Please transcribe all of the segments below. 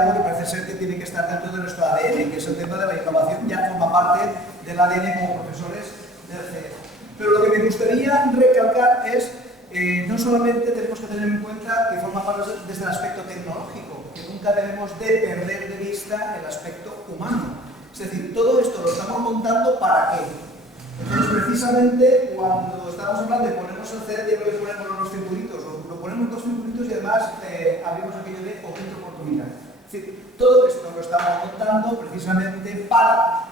algo que parece ser que tiene que estar dentro de nuestro ADN, que es el tema de la innovación, ya forma parte del ADN como profesores del CEE. Pero lo que me gustaría recalcar es, no solamente tenemos que tener en cuenta que forma parte desde el aspecto tecnológico, que nunca debemos de perder de vista el aspecto humano. Es decir, todo esto lo estamos montando ¿para qué? Entonces, precisamente, cuando estamos hablando de ponernos el CEE, digo que ponemos los circulitos, lo ponemos los circulitos y además abrimos aquello de oferta oportunidad. Es decir, todo esto lo estamos montando precisamente para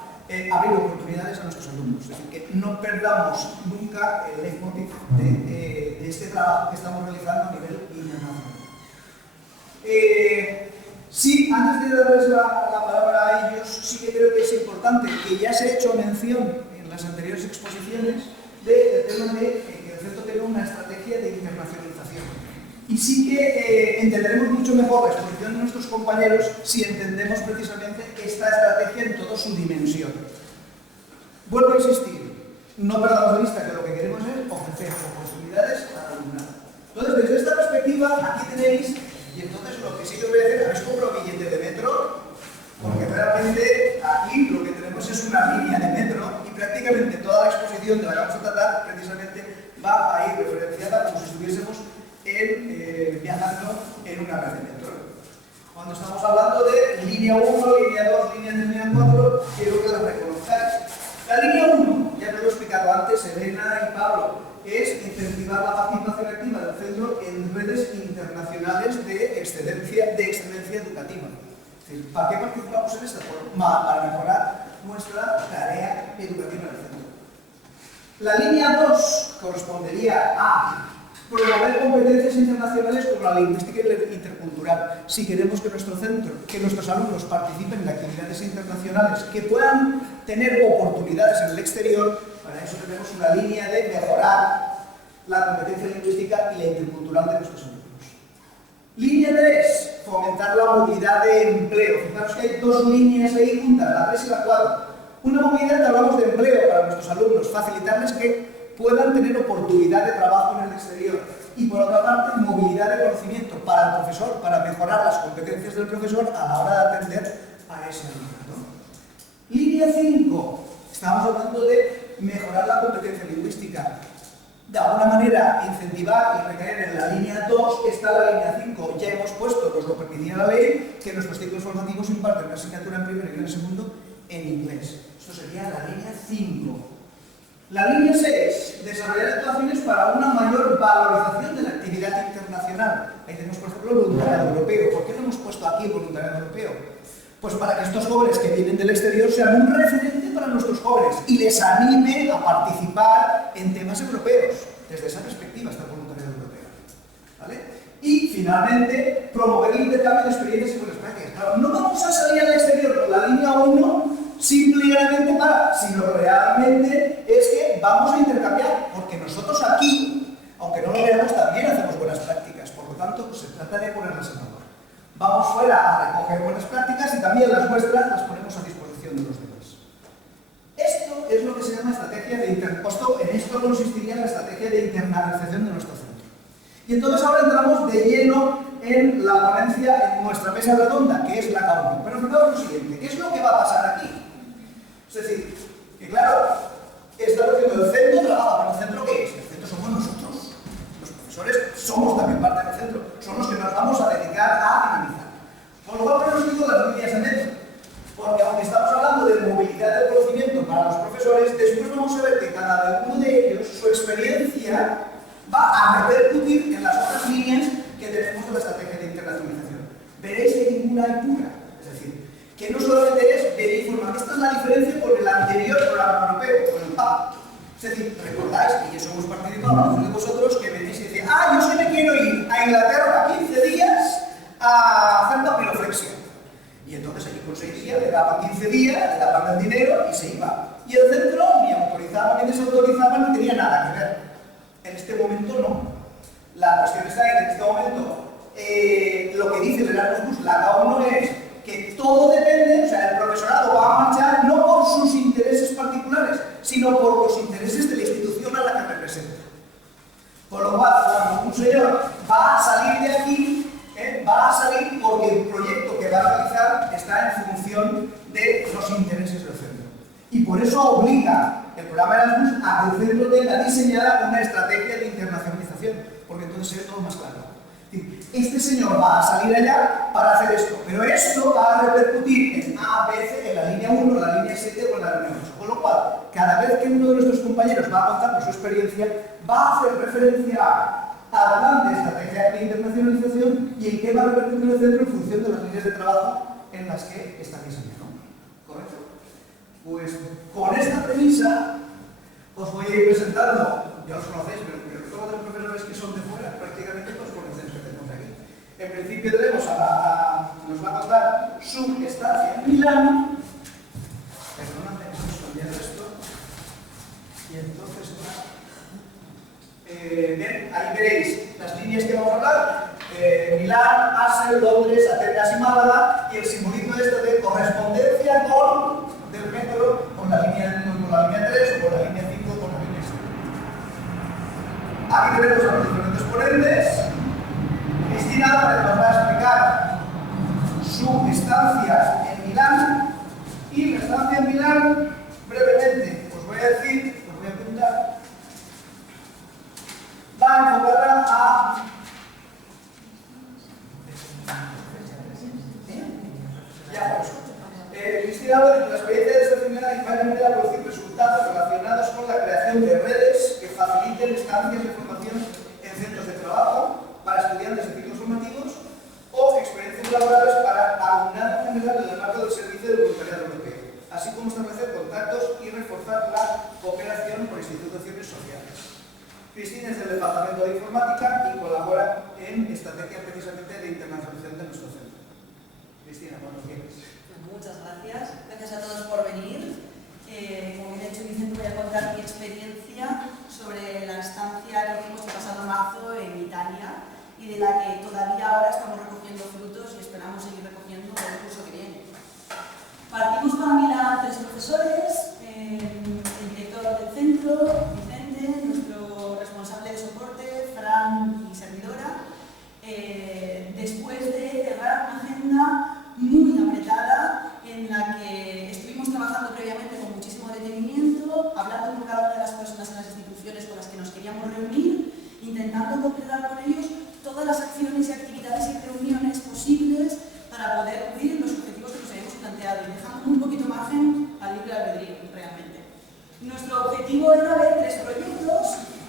abrir oportunidades a nuestros alumnos. Es decir, que no perdamos nunca el leitmotiv de este trabajo que estamos realizando a nivel internacional. Sí, antes de darles la palabra a ellos, sí que creo que es importante, que ya se ha hecho mención en las anteriores exposiciones, del tema de que el centro tenga una estrategia de internacionalización. Y sí que entenderemos mucho mejor la exposición de nuestros compañeros si entendemos precisamente esta estrategia en toda su dimensión. Vuelvo a insistir, no perdamos de vista que lo que queremos es ofrecer oportunidades al alumnado. Entonces, desde esta perspectiva, aquí tenéis, y entonces lo que sí que voy a hacer, ¿habéis comprado billete de metro? Porque realmente aquí lo que tenemos es una línea de metro y prácticamente toda la exposición de la que vamos a tratar precisamente va a ir referenciada como si estuviésemos viajando en una red de metro. Cuando estamos hablando de línea 1, línea 2, línea 3, línea 4, quiero que las reconozcáis. La línea 1, ya te lo he explicado antes, Elena y Pablo, es incentivar la participación activa del centro en redes internacionales de excelencia educativa. Es decir, ¿para qué participamos en esta? Para mejorar nuestra tarea educativa en el centro. La línea 2 correspondería a promover competencias internacionales como la lingüística y la intercultural. Si queremos que nuestro centro, que nuestros alumnos participen en actividades internacionales, que puedan tener oportunidades en el exterior, para eso tenemos una línea de mejorar la competencia lingüística y la intercultural de nuestros alumnos. Línea 3, fomentar la movilidad de empleo. Fijaros que hay dos líneas ahí juntas, la 3 y la 4. Una movilidad que hablamos de empleo para nuestros alumnos, facilitarles que puedan tener oportunidad de trabajo en el exterior. Y por otra parte, movilidad de conocimiento para el profesor, para mejorar las competencias del profesor a la hora de atender a ese alumno. Línea 5, estamos hablando de mejorar la competencia lingüística. De alguna manera, incentivar y recaer en la línea 2 está la línea 5. Ya hemos puesto, nos lo permitía la ley, que nuestros ciclos formativos imparten una asignatura en primero y en segundo en inglés. Esto sería la línea 5. La línea 6, desarrollar actuaciones para una mayor valorización de la actividad internacional. Ahí tenemos, por ejemplo, el voluntariado europeo. ¿Por qué no hemos puesto aquí el voluntariado europeo? Pues para que estos jóvenes que vienen del exterior sean un referente para nuestros jóvenes y les anime a participar en temas europeos. Desde esa perspectiva está el voluntariado europeo. ¿Vale? Y, finalmente, promover el intercambio de experiencias y buenas prácticas. Claro, no vamos a salir al exterior con la línea 1 simplemente sino realmente es que vamos a intercambiar, porque nosotros aquí, aunque no lo veamos, también hacemos buenas prácticas. Por lo tanto, se trata de ponerlas en valor. Vamos fuera a recoger buenas prácticas y también las nuestras las ponemos a disposición de los demás. Esto es lo que se llama estrategia de en esto consistiría la estrategia de internalización de nuestro centro. Y entonces ahora entramos de lleno en la ponencia, en nuestra mesa redonda, que es la K1. Pero fijaos lo siguiente, ¿qué es lo que va a pasar aquí? Es decir, que claro, estamos diciendo el centro trabaja para el centro, ¿qué es? El centro somos nosotros. Los profesores somos también parte del centro, son los que nos vamos a dedicar a dinamizar. Por lo cual, no os digo las líneas de metro, porque aunque estamos hablando de movilidad del conocimiento para los profesores, después vamos a ver que cada uno de ellos, su experiencia, va a repercutir en las otras líneas que tenemos de la estrategia de internacionalización. Veréis que ninguna hay pura. Es decir, que no solamente es ver informar. Esta es la diferencia con el anterior programa europeo, con el PAP. Es decir, recordáis, y eso hemos participado algunos de vosotros, que venís y decís, yo sí me quiero ir a Inglaterra 15 días a hacer papiroflexia. Y entonces allí conseguiría, le daban 15 días, le daban el dinero y se iba. Y el centro ni autorizaba ni desautorizaba, ni tenía nada que ver. En este momento no. La cuestión está en que en este momento lo que dice el Erasmus, la K1 es que todo depende, o sea, el profesorado va a marchar no por sus intereses particulares, sino por los intereses de la institución a la que representa. Con lo cual, cuando un señor va a salir de aquí, va a salir porque el proyecto que que va a realizar está en función de los intereses del centro. Y por eso obliga el programa Erasmus a que el centro tenga diseñada una estrategia de internacionalización, porque entonces se ve todo más claro. Este señor va a salir allá para hacer esto, pero esto va a repercutir en A, B, C, en la línea 1, la línea 7 o en la línea 8. Con lo cual, cada vez que uno de nuestros compañeros va a contar por su experiencia, va a hacer referencia al plan de estrategia de internacionalización y en qué va a repercutir el centro en función de las líneas de trabajo en las que está diseñado. ¿Correcto? Pues con esta premisa os voy a ir presentando, ya os conocéis, pero todos los profesores que son de fuera, prácticamente todos conocéis que tenemos aquí. En principio tenemos nos va a contar su estancia en Milán. Perdóname, hemos cambiado esto. Y entonces bien, ahí veréis las líneas que vamos a hablar. Milán, Basel, Londres, Atenas y Málaga, y el simbolismo de correspondencia del método con la línea 3 o con la línea 5 o con la línea 7. Aquí tenemos a los diferentes ponentes. Cristina nos va a explicar su estancia en Milán, y la estancia en Milán, brevemente, os voy a decir, os voy a apuntar, va enfocada a Cristina habla de que la experiencia de estacionar principalmente a producir resultados relacionados con la creación de redes que faciliten estancias de formación en centros de trabajo para estudiantes de ciclos formativos o experiencias laborales para alumnado general en el marco del servicio de voluntariado europeo, así como establecer contactos y reforzar la cooperación con instituciones sociales. Cristina es del Departamento de Informática y colabora en estrategia precisamente de internacionalización de nuestro centro. Cristina, cuando quieras. Muchas gracias. Gracias a todos por venir. Como bien ha dicho Vicente, voy a contar mi experiencia sobre la estancia que hicimos el pasado marzo en Italia y de la que todavía ahora estamos recogiendo frutos y esperamos seguir recogiendo el curso que viene. Partimos para Milán 3 profesores, el director del centro, Vicente, nuestro responsable de soporte, Fran y servidora, después de cerrar una agenda muy apretada en la que estuvimos trabajando previamente con muchísimo detenimiento, hablando con cada una de las personas en las instituciones con las que nos queríamos reunir, intentando concretar con ellos todas las acciones y actividades y reuniones posibles para poder cubrir los objetivos que nos habíamos planteado y dejando muy poquito margen al libre albedrío, realmente. Nuestro objetivo era ver 3 proyectos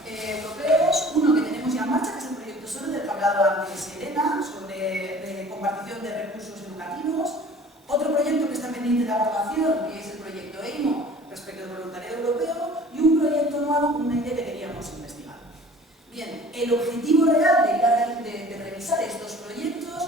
europeos, uno que tenemos ya en marcha, que es el proyecto SOLE del que ha hablado antes Elena, sobre compartición de recursos educativos, otro proyecto que está pendiente de aprobación, que es el proyecto EIMO respecto al voluntariado europeo, y un proyecto nuevo con una idea que queríamos investigar. Bien, el objetivo real de revisar estos proyectos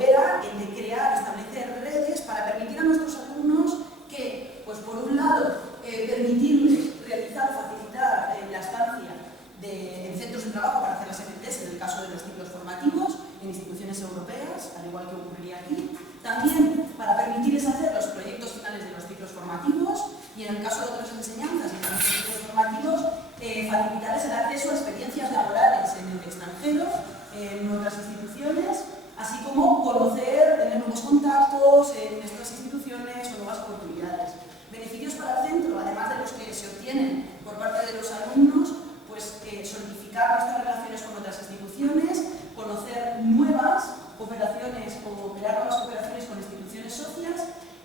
era el de crear, establecer redes para permitir a nuestros alumnos que, pues por un lado, permitirles realizar, facilitar la estancia en centros de trabajo para hacer las FTs en el caso de los ciclos formativos en instituciones europeas, al igual que ocurriría aquí. También para permitirles hacer los proyectos finales de los ciclos formativos y en el caso de otras enseñanzas y de los ciclos formativos, facilitarles el acceso a experiencias laborales en el extranjero, en otras instituciones, así como conocer, tener nuevos contactos en estas instituciones o nuevas oportunidades. Beneficios para el centro, además de los que se obtienen por parte de los alumnos, pues solidificar nuestras relaciones con otras instituciones, conocer nuevas cooperaciones o crear nuevas cooperaciones con instituciones socias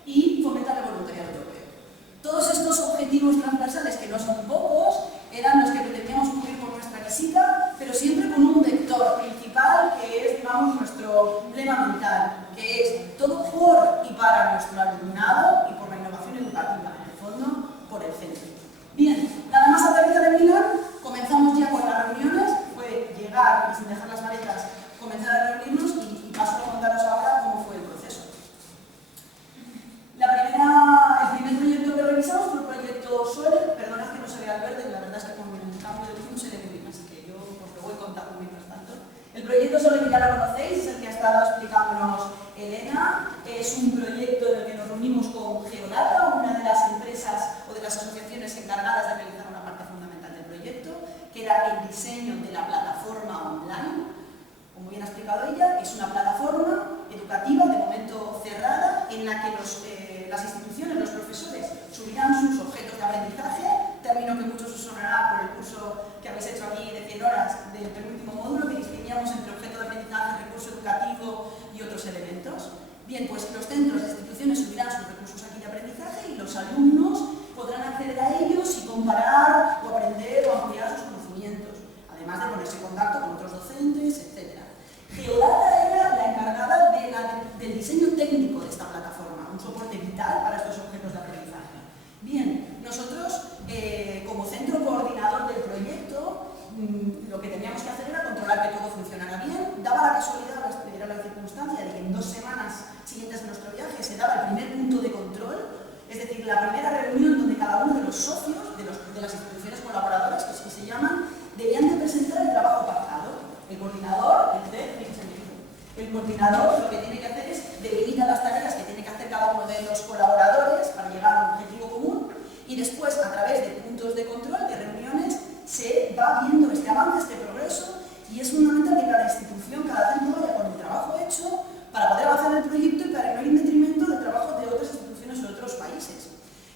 y fomentar el voluntariado europeo. Todos estos objetivos transversales, que no son pocos, eran los que pretendíamos cubrir por nuestra visita, pero siempre con un vector principal que es, digamos, nuestro lema mental, que es todo por y para nuestro alumnado y por la innovación educativa, en el fondo, por el centro. Bien, nada más aterrizar en Milán, comenzamos ya con las reuniones, fue llegar y sin dejar las maletas, comenzar a reunirnos y paso a contaros ahora cómo fue el proceso. El primer proyecto que revisamos fue el proyecto SOLE. Perdonad que no se vea el verde, la verdad es que con el cambio de luz se ve muy bien, así que yo os lo voy contando mientras tanto. El proyecto SOLE, que ya lo conocéis, es el que ha estado explicándonos Elena. Es un proyecto en el que nos reunimos con Geodata, una de las empresas o de las asociaciones encargadas de realizar una parte fundamental del proyecto, que era el diseño de la plataforma online. Como bien ha explicado ella, es una plataforma en educativa, de momento cerrada, en la que las instituciones, los profesores, subirán sus objetos de aprendizaje, término que muchos os sonará por el curso que habéis hecho aquí de 100 horas del penúltimo módulo, que distinguíamos entre objeto de aprendizaje, recurso educativo y otros elementos. Bien, pues los centros, las instituciones subirán sus recursos aquí de aprendizaje y los alumnos podrán acceder a ellos y comparar o aprender o ampliar sus conocimientos, además de ponerse en contacto con otros docentes, etc. Geodata era la encargada del diseño técnico de esta plataforma, un soporte vital para estos objetos de aprendizaje. Bien, nosotros, como centro coordinador del proyecto, lo que teníamos que hacer era controlar que todo funcionara bien. Daba la casualidad, era la circunstancia de que en 2 semanas siguientes a nuestro viaje se daba el primer punto de control, es decir, la primera reunión donde cada uno de los socios de las instituciones colaboradoras, que así se llaman, debían de presentar el trabajo pactado. El coordinador, el coordinador lo que tiene que hacer es delimitar las tareas que tiene que hacer cada uno de los colaboradores para llegar a un objetivo común y después, a través de puntos de control, de reuniones, se va viendo este avance, este progreso, y es fundamental que cada institución, cada centro vaya con el trabajo hecho para poder avanzar el proyecto y para no ir en detrimento del trabajo de otras instituciones o de otros países.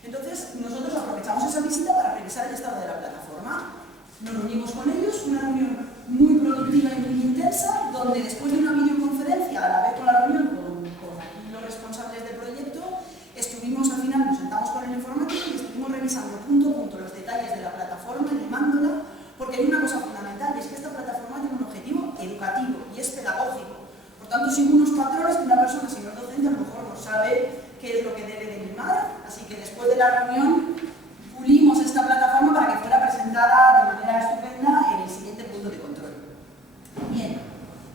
Entonces, nosotros aprovechamos esa visita para revisar el estado de la plataforma. Nos reunimos con ellos, una reunión muy productiva y muy intensa, donde después de una videoconferencia, a la vez con la reunión con aquí los responsables del proyecto, estuvimos al final, nos sentamos con el informático y estuvimos revisando punto a punto los detalles de la plataforma, animándola, porque hay una cosa fundamental, y es que esta plataforma tiene un objetivo educativo y es pedagógico. Por tanto, sin unos patrones que una persona, si no es docente, a lo mejor no sabe qué es lo que debe de mimar. Así que después de la reunión, pulimos esta plataforma para que fuera presentada de manera estupenda en el siguiente punto de control. Bien,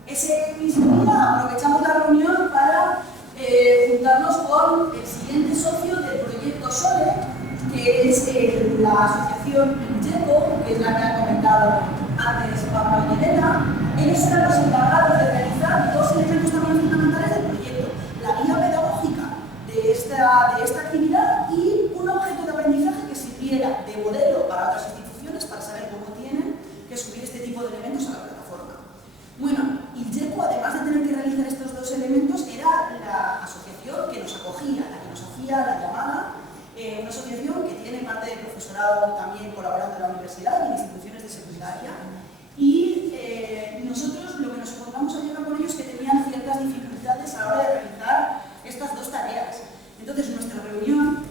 ese mismo día aprovechamos la reunión para juntarnos con el siguiente socio del proyecto SOLE, que es la asociación INGECO, que es la que ha comentado antes Pablo Aguilera. Ellos eran los encargados de realizar 2 elementos también fundamentales del proyecto: la guía pedagógica de esta actividad y un objeto de aprendizaje que sirviera de modelo para otras instituciones para saber cómo tienen que subir este tipo de elementos a la plataforma. Bueno, INGECO, además de tener que realizar estos 2 elementos, era la asociación que nos acogía, la que nos hacía la llamada, una asociación que tiene parte del profesorado también colaborando en la universidad y en instituciones de secundaria. Y nosotros lo que nos encontramos al llegar con ellos es que tenían ciertas dificultades a la hora de realizar estas 2 tareas. Entonces nuestra reunión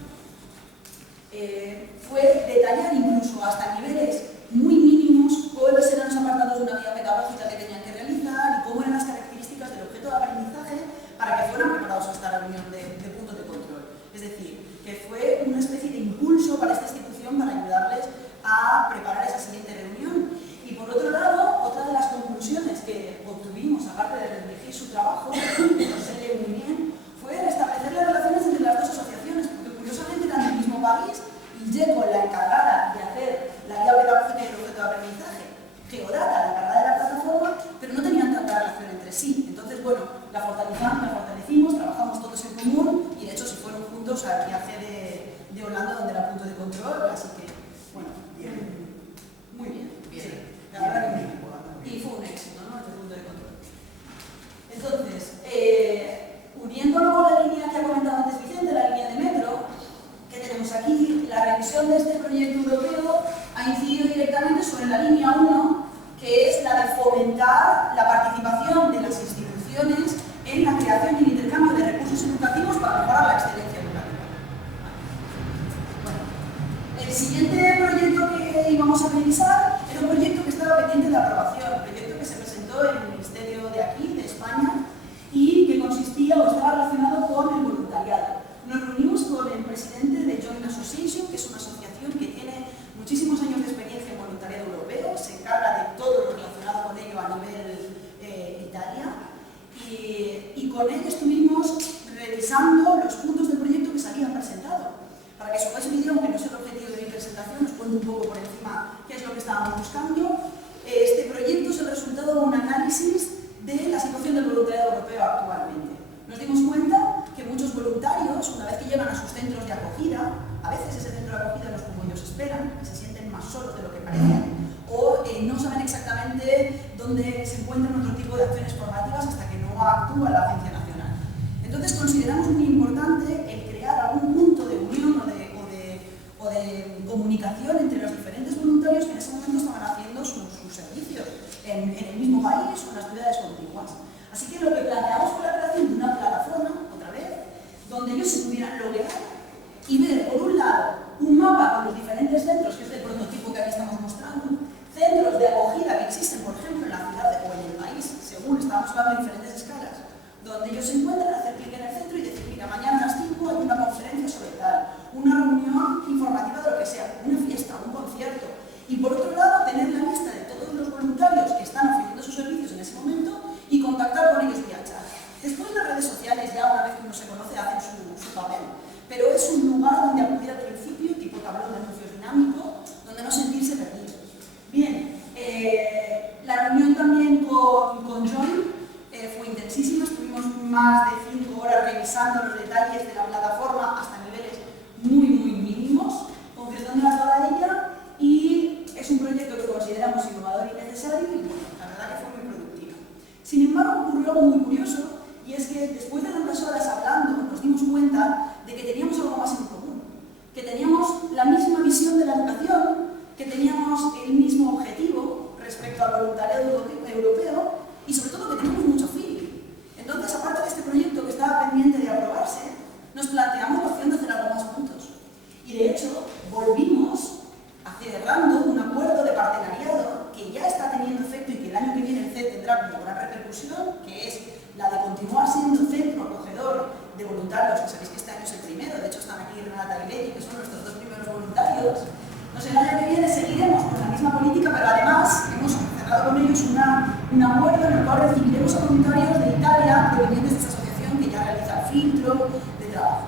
fue detallar incluso hasta niveles muy mínimos cuáles eran los apartados de una guía pedagógica que tenían que realizar y cómo eran las características del objeto de aprendizaje para que fueran preparados a esta reunión de punto de control. Es decir, que fue una especie de impulso para esta institución para ayudarles a preparar esa siguiente reunión. Y por otro lado, otra de las conclusiones que obtuvimos, aparte de redirigir su trabajo, que no se lee muy bien, fue restablecer las relaciones entre las 2 asociaciones, porque curiosamente eran del mismo país, INGECO, la encargada de hacer la guía pedagógica y el objeto de aprendizaje, Geodata, la encargada de la plataforma, pero no tenían tanta relación entre sí. Entonces, bueno, la fortalecimos, trabajamos todos en común y de hecho se fueron juntos al viaje de Holanda, donde era punto de control, así que, bueno, bien. Muy bien. Sí, la verdad que bien. Y fue un éxito, ¿no?, este punto de control. Entonces, uniéndolo con la línea que ha comentado antes Vicente, la línea de metro, que tenemos aquí, la revisión de este proyecto europeo ha incidido directamente sobre la línea 1, que es la de fomentar la participación de las instituciones en la creación y el intercambio de recursos educativos para mejorar la excelencia educativa. Bueno, el siguiente proyecto que íbamos a revisar era un proyecto que estaba pendiente de aprobación, un proyecto que se presentó en el Ministerio de aquí, de España, y que consistía o estaba relacionado con el voluntariado. Nos reunimos con el presidente de Joint Association, que es una asociación que tiene muchísimos años de experiencia en voluntariado europeo, se encarga de todo lo relacionado con ello a nivel Italia, y con él estuvimos revisando los puntos del proyecto que se habían presentado. Para que os hagáis una idea, aunque no es el objetivo de mi presentación, os cuento un poco por encima qué es lo que estábamos buscando. Este proyecto es el resultado de un análisis de la situación del voluntariado europeo actualmente. Nos dimos cuenta que muchos voluntarios, una vez que llegan a sus centros de acogida, a veces ese centro de acogida no es como ellos esperan, que se sienten más solos de lo que parecen, o no saben exactamente dónde se encuentran otro tipo de acciones formativas hasta que no actúa la Agencia Nacional. Entonces consideramos muy importante el crear algún punto de unión o de comunicación entre los diferentes voluntarios que en ese momento estaban haciendo sus servicios en el mismo país o en las ciudades contiguas. Así que lo que planteamos fue la creación de una plataforma, otra vez, donde ellos se pudieran loguear y ver, por un lado, un mapa con los diferentes centros, que es el prototipo que aquí estamos mostrando, centros de acogida que existen, por ejemplo, en la ciudad o en el país, según estamos hablando de diferentes escalas, donde ellos se encuentran, hacer clic en el centro y decir, mira, mañana a las 5 hay una conferencia sobre tal, una reunión informativa de lo que sea, una fiesta, un concierto. Y por otro lado, tener la lista de todos los voluntarios que están ofreciendo sus servicios en ese momento y contactar con ellos vía chat. Después las redes sociales, ya una vez que uno se conoce, hacen su papel. Pero es un lugar donde acudir al principio, tipo tablón de anuncios dinámico, donde no sentirse perdido. Bien, la reunión también con John fue intensísima, estuvimos más de 5 horas revisando los detalles de la plataforma hasta niveles muy mínimos, concretándola toda ella, y es un proyecto que consideramos innovador y necesario y bueno, la verdad que fue muy productiva. Sin embargo, ocurrió algo muy curioso, y es que después de tantas horas hablando nos dimos cuenta de que teníamos algo más en común, que teníamos la misma visión de la educación, que teníamos el mismo objetivo respecto al voluntariado europeo y sobre todo que teníamos mucho feeling. Entonces, aparte de este proyecto que estaba pendiente de aprobarse, nos planteamos la opción de hacer algo más juntos. Y de hecho, volvimos cerrando un acuerdo de partenariado que ya está teniendo efecto y que el año que viene el CED tendrá como gran repercusión, que es la de continuar siendo centro acogedor de voluntarios, que sabéis que este año es el primero, de hecho están aquí Renata y Leti, que son nuestros 2 primeros voluntarios. Entonces el año que viene seguiremos con la misma política, pero además hemos cerrado con ellos un acuerdo en el cual recibiremos a voluntarios de Italia provenientes de esta asociación que ya realiza el filtro de trabajo.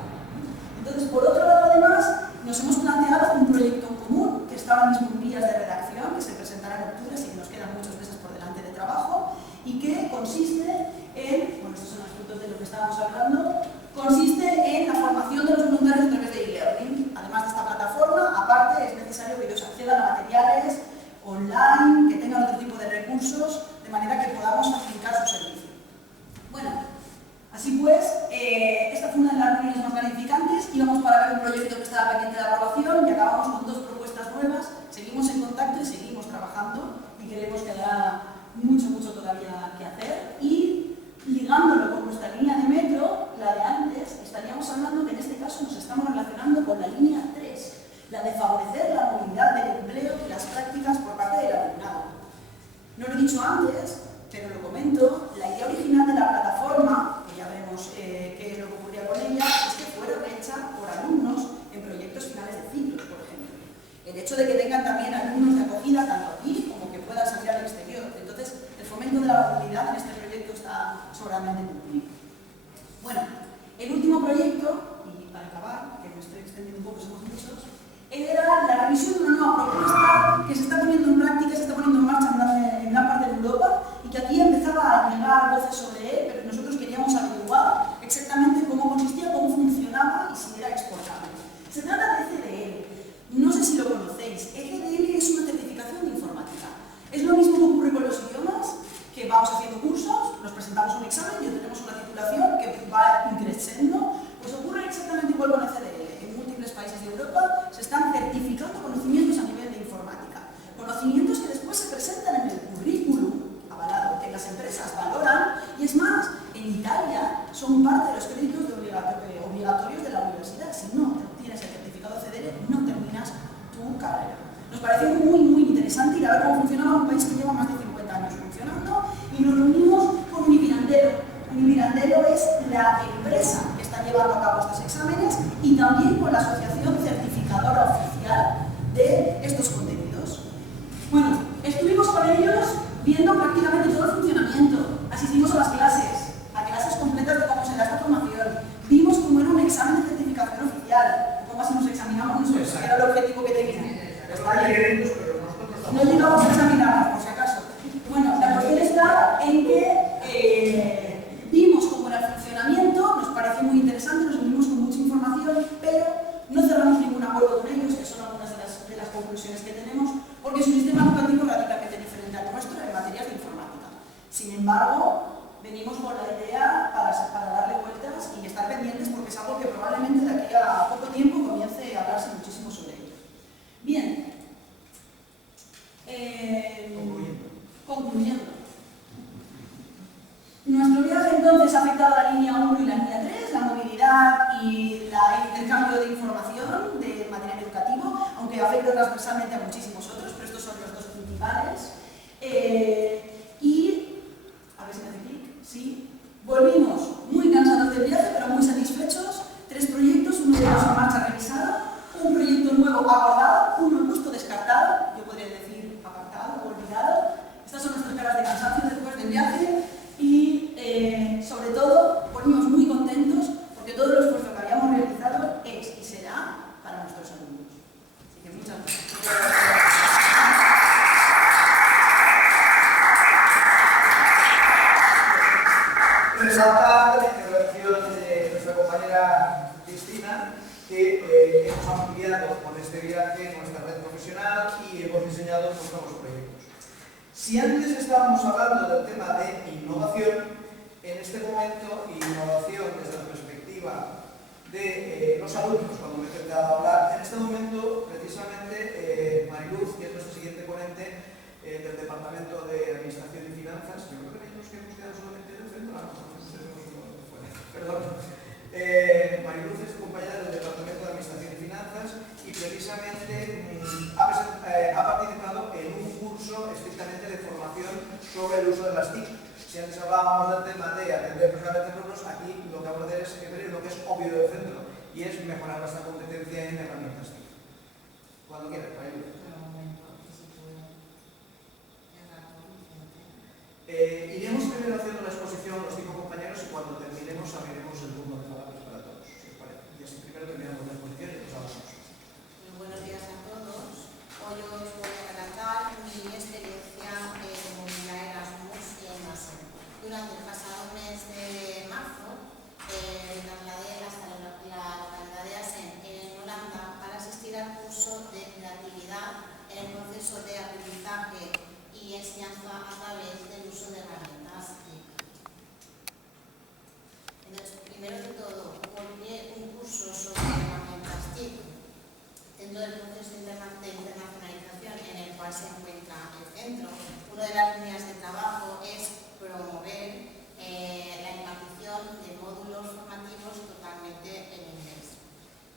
Entonces, por otro lado, además, nos hemos planteado un proyecto en común que está ahora mismo en vías de redacción, que se presentará en octubre, así que nos quedan muchos meses por delante de trabajo, y que consiste en, bueno, estos son los frutos de lo que estábamos hablando, consiste en la formación de los voluntarios a través de e-learning. Además de esta plataforma, aparte es necesario que ellos accedan a materiales online, que tengan otro tipo de recursos, de manera que podamos facilitar su servicio. Bueno, así pues, esta fue una de las reuniones más gratificantes. Íbamos para ver un proyecto que estaba pendiente de aprobación y acabamos con 2 propuestas nuevas. Seguimos en contacto y seguimos trabajando y creemos que habrá mucho todavía que hacer. Y ligándolo con nuestra línea de metro, la de antes, estaríamos hablando que en este caso nos estamos relacionando con la línea 3, la de favorecer la movilidad del empleo y las prácticas por parte del alumnado. No lo he dicho antes, pero lo comento, la idea original de la plataforma, que ya veremos qué es lo que ocurría con ella, es que fuera hecha por alumnos en proyectos finales de ciclos, por ejemplo. El hecho de que tengan también alumnos de acogida, tanto aquí como que puedan salir al exterior. Entonces, el fomento de la movilidad en este proyecto está sobradamente cumplido. Bueno, el último proyecto, y para acabar, que me estoy extendiendo un poco, somos muchos, era la revisión de una nueva propuesta que se está poniendo en práctica, se está poniendo en marcha en gran parte de Europa y que aquí empezaba a llegar voces sobre él, pero nosotros queríamos averiguar exactamente cómo consistía, cómo funcionaba y si era exportable. Se trata de ECDL. No sé si lo conocéis. ECDL es una certificación de informática. Es lo mismo que ocurre con los idiomas, que vamos haciendo cursos, nos presentamos un examen y obtenemos una titulación que va increciendo. Pues ocurre exactamente igual con ECDL. En múltiples países de Europa se están certificando conocimientos a nivel de informática. Conocimientos que después se presentan en el currículum avalado, que las empresas valoran, y es más, en Italia son parte de los créditos obligatorios de la universidad. Si no tienes el certificado CDL, no terminas tu carrera. Nos pareció muy interesante ir a ver cómo funcionaba un país que lleva más de 50 años funcionando, y nos reunimos con Univirandelo. Univirandelo es la empresa que está llevando a cabo estos exámenes y también con la asociación certificadora oficial de estos contenidos. Bueno, estuvimos con ellos viendo prácticamente todo el funcionamiento. Asistimos a las clases completas de cómo se da esta formación. Vimos cómo era un examen de certificación oficial, cómo así nos examinamos nosotros, que era el objetivo que teníamos. No llegamos a examinarnos, por si acaso. Bueno, la cuestión está en que vimos cómo era el funcionamiento, nos pareció muy interesante, nos unimos con mucha información, pero no cerramos ningún acuerdo con ellos, que son algunas de las conclusiones que tenemos, porque su sistema educativo es radicalmente diferente al nuestro en materias de informática. Sin embargo, venimos con la idea para darle vueltas y estar pendientes porque es algo que probablemente de aquí a poco tiempo comience a hablarse muchísimo sobre ello. Bien. Concluyendo. Nuestro viaje entonces ha afectado a la línea 1 y la línea 3, la movilidad y el intercambio de información de material educativo, aunque afecta transversalmente a muchísimos otros, pero estos son los dos principales. Y, a ver si me hace clic, sí, volvimos muy cansados del viaje, pero muy satisfechos. 3 proyectos, uno de ellos en marcha revisado, un proyecto nuevo acordado, uno justo descartado, yo podría decir apartado o olvidado. Estas son nuestras caras de cansancio después del viaje y, sobre todo, volvimos muy contentos porque todo el esfuerzo que habíamos realizado es y será para nuestros alumnos. Así que muchas gracias. Resaltar la intervención de nuestra compañera Cristina, que hemos ampliado con este viaje nuestra red profesional y hemos diseñado nuevos proyectos. Si antes estábamos hablando del tema de innovación, en este momento, innovación desde la perspectiva de los alumnos, cuando me he intentado hablar, en este momento, precisamente, Mariluz, que es nuestra siguiente ponente del Departamento de Administración y Finanzas, yo creo que hay unos que hemos quedado solamente en el centro, perdón. Mariluz es compañera del Departamento de Administración y Finanzas y precisamente ha participado en un curso estrictamente de formación sobre el uso de las TIC. Si antes hablábamos del tema de atender personalmente alumnos, aquí lo que vamos a hacer es ver lo que es obvio del centro y es mejorar nuestra competencia en herramientas TIC. Cuando quieras, Mariluz. Iremos primero haciendo la exposición los 5 compañeros y cuando terminemos abriremos el turno de palabras para todos, si os parece. Y así primero terminamos la exposición y pasamos. Muy buenos días a todos. Hoy os voy a relatar mi experiencia en movilidad Erasmus en Asen. Durante el pasado mes de marzo me trasladé hasta la localidad de Asen en Holanda para asistir al curso de creatividad en el proceso de aprendizaje y enseñanza a través del uso de herramientas TIC. Entonces, primero de todo, ¿por qué un curso sobre herramientas TIC? Dentro del proceso de internacionalización en el cual se encuentra el centro, una de las líneas de trabajo es promover la impartición de módulos formativos totalmente en inglés.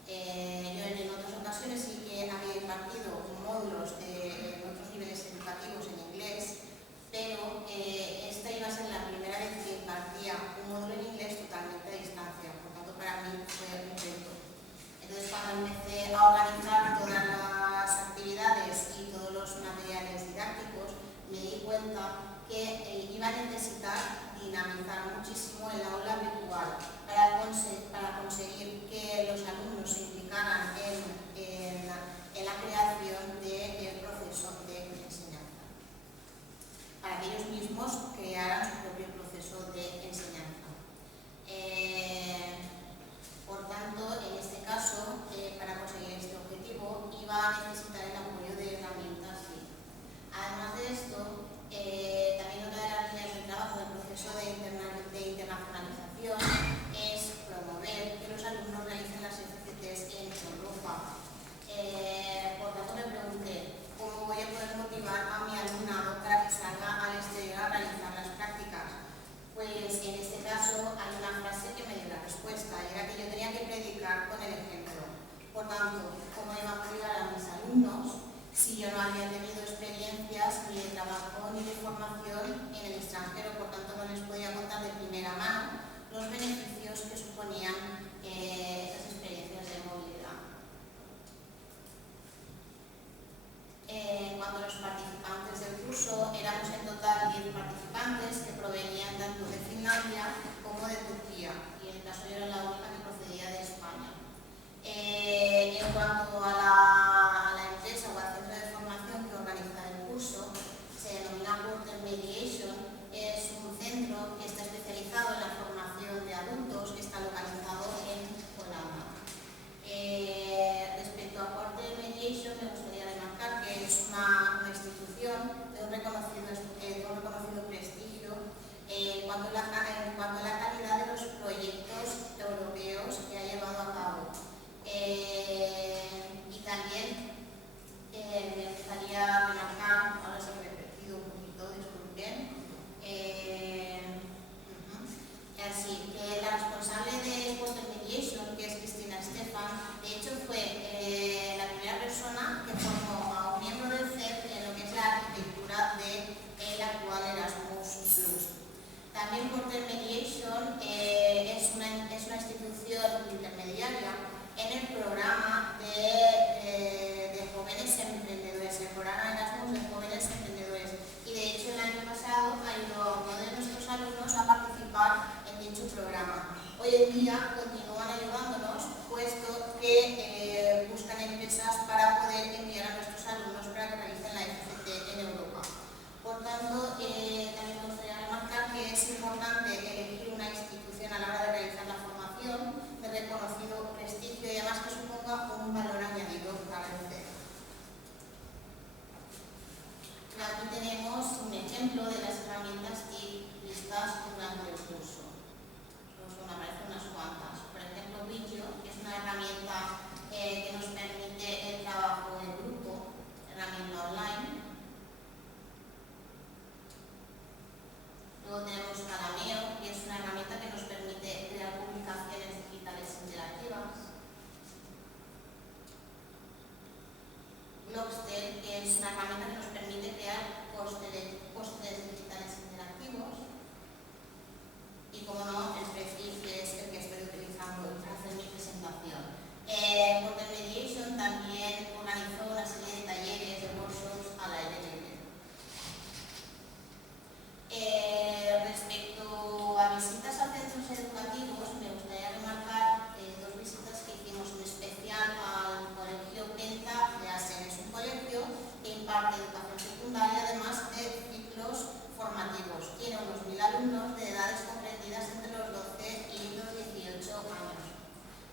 Yo en otras ocasiones sí que había impartido módulos de otros niveles educativos en inglés, pero esta iba a ser la primera vez que impartía un módulo en inglés totalmente a distancia, por tanto para mí fue un reto. Entonces cuando empecé a organizar todas las actividades y todos los materiales didácticos, me di cuenta que iba a necesitar dinamizar muchísimo el aula virtual para conseguir que los alumnos se implicaran en la creación del proceso de enseñanza, para que ellos mismos crearan su propio proceso de enseñanza. Por tanto, en este caso, para conseguir este objetivo, iba a necesitar el apoyo de herramientas TIC. Además de esto, también otra de las líneas de trabajo del proceso de internacionalización es promover que los alumnos realicen las FCTs en Europa. Por tanto, me pregunté, ¿cómo voy a poder motivar a mi alumnado para que salga al exterior a realizar las prácticas? Pues en este caso hay una frase que me dio la respuesta, y era que yo tenía que predicar con el ejemplo. Por tanto, ¿cómo iba a apoyar a mis alumnos si yo no había tenido experiencias ni de trabajo ni de formación en el extranjero? Por tanto, no les podía contar de primera mano los beneficios que suponían esas experiencias de movilidad. En cuanto a los participantes del curso, éramos en total 10 participantes que provenían tanto de Finlandia como de Turquía, y en el caso yo era la única que procedía de España. En cuanto a la empresa o al centro de formación que organiza el curso, se denomina Porter Mediation. Es un centro que está especializado en la formación de adultos, que está localizado en Holanda. Respecto a Porter Mediation, me gustaría remarcar que es una institución de un reconocido prestigio en cuanto a la calidad de los proyectos europeos También Porter Mediation es una institución intermediaria en el programa de jóvenes emprendedores, el programa Erasmus de jóvenes emprendedores. Y de hecho el año pasado ayudó a uno de nuestros alumnos a participar en dicho programa. Hoy en día continúan ayudándonos, puesto que buscan empresas para poder enviar a nuestros alumnos para que realicen la FCT en Europa. Por tanto, también me gustaría remarcar que es importante elegir una institución a la hora de realizar la formación de reconocido prestigio y además que suponga un valor añadido para el centro. Aquí tenemos un ejemplo de las herramientas TIC listas durante el curso. Me aparecen unas cuantas. Por ejemplo, Video, que es una herramienta que nos permite el trabajo en grupo, herramienta online. Luego tenemos Calameo, que es una herramienta que nos permite crear publicaciones digitales interactivas. Blockster, que es una herramienta que nos permite crear pósters digitales interactivos. Y como no, el Prefix, que es el que estoy utilizando para hacer mi presentación. Porter Mediation también organizó una serie de talleres, de workshops al aire libre. Respecto a visitas a centros educativos, me gustaría remarcar dos visitas que hicimos, en especial al Colegio Penta de Asen. Es un colegio que imparte educación secundaria, además de ciclos formativos. Tiene unos 1000 alumnos de edades comprendidas entre los 12 y los 18 años.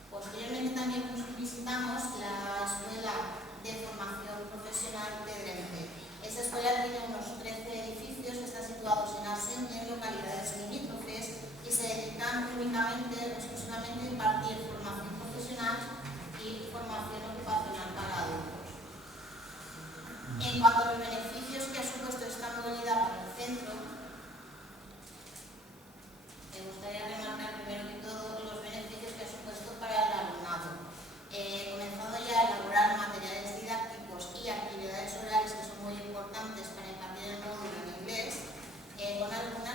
Posteriormente también visitamos la Escuela de Formación Profesional de Drenthe. Esta escuela tiene unos 13 edificios que están situados en Asen y en localidades limítrofes y se dedican únicamente, exclusivamente a impartir formación profesional y formación ocupacional para adultos. En cuanto a los beneficios que ha supuesto esta movilidad para el centro, me gustaría remarcar primero que todo los beneficios que ha supuesto para el alumnado. Comenzado ya a elaborar materiales didácticos y actividades orales que son muy importantes para impartir el módulo en inglés, con alguna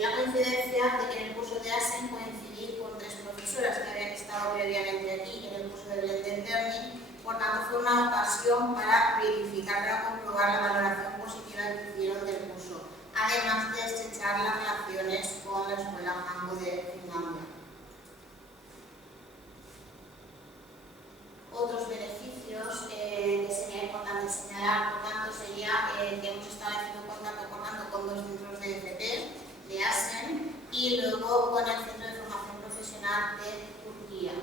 la coincidencia de que en el curso de ASEN coincidí con 3 profesoras que habían estado previamente aquí en el curso de Blended Learning. Por tanto, fue una ocasión para verificar, para comprobar la valoración positiva que hicieron del curso, además de estrechar las relaciones con la Escuela Hanko de Finlandia. Otros beneficios que sería importante señalar, por tanto, sería que hemos establecido contacto con 2 centros de FP, de ASEN, y luego con el Centro de Formación Profesional de Turquía.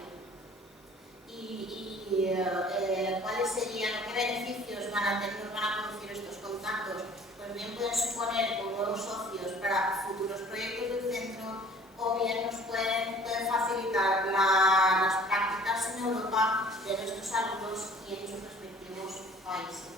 ¿Cuáles serían, qué beneficios nos van a producir estos contactos? Pues bien pueden suponer nuevos socios para futuros proyectos del centro, o bien nos pueden facilitar las prácticas en Europa de nuestros alumnos y en sus respectivos países.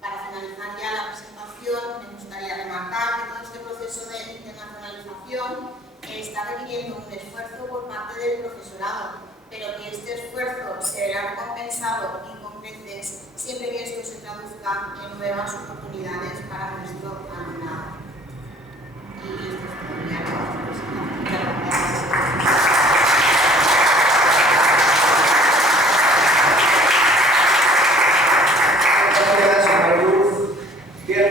Para finalizar ya la presentación, me gustaría remarcar que todo este proceso de internacionalización está requiriendo un esfuerzo por parte del profesorado, pero que este esfuerzo se verá recompensado y con creces siempre que esto se traduzca en nuevas oportunidades para nuestro alumnado. Y esto es todo ya la presentación. Bien,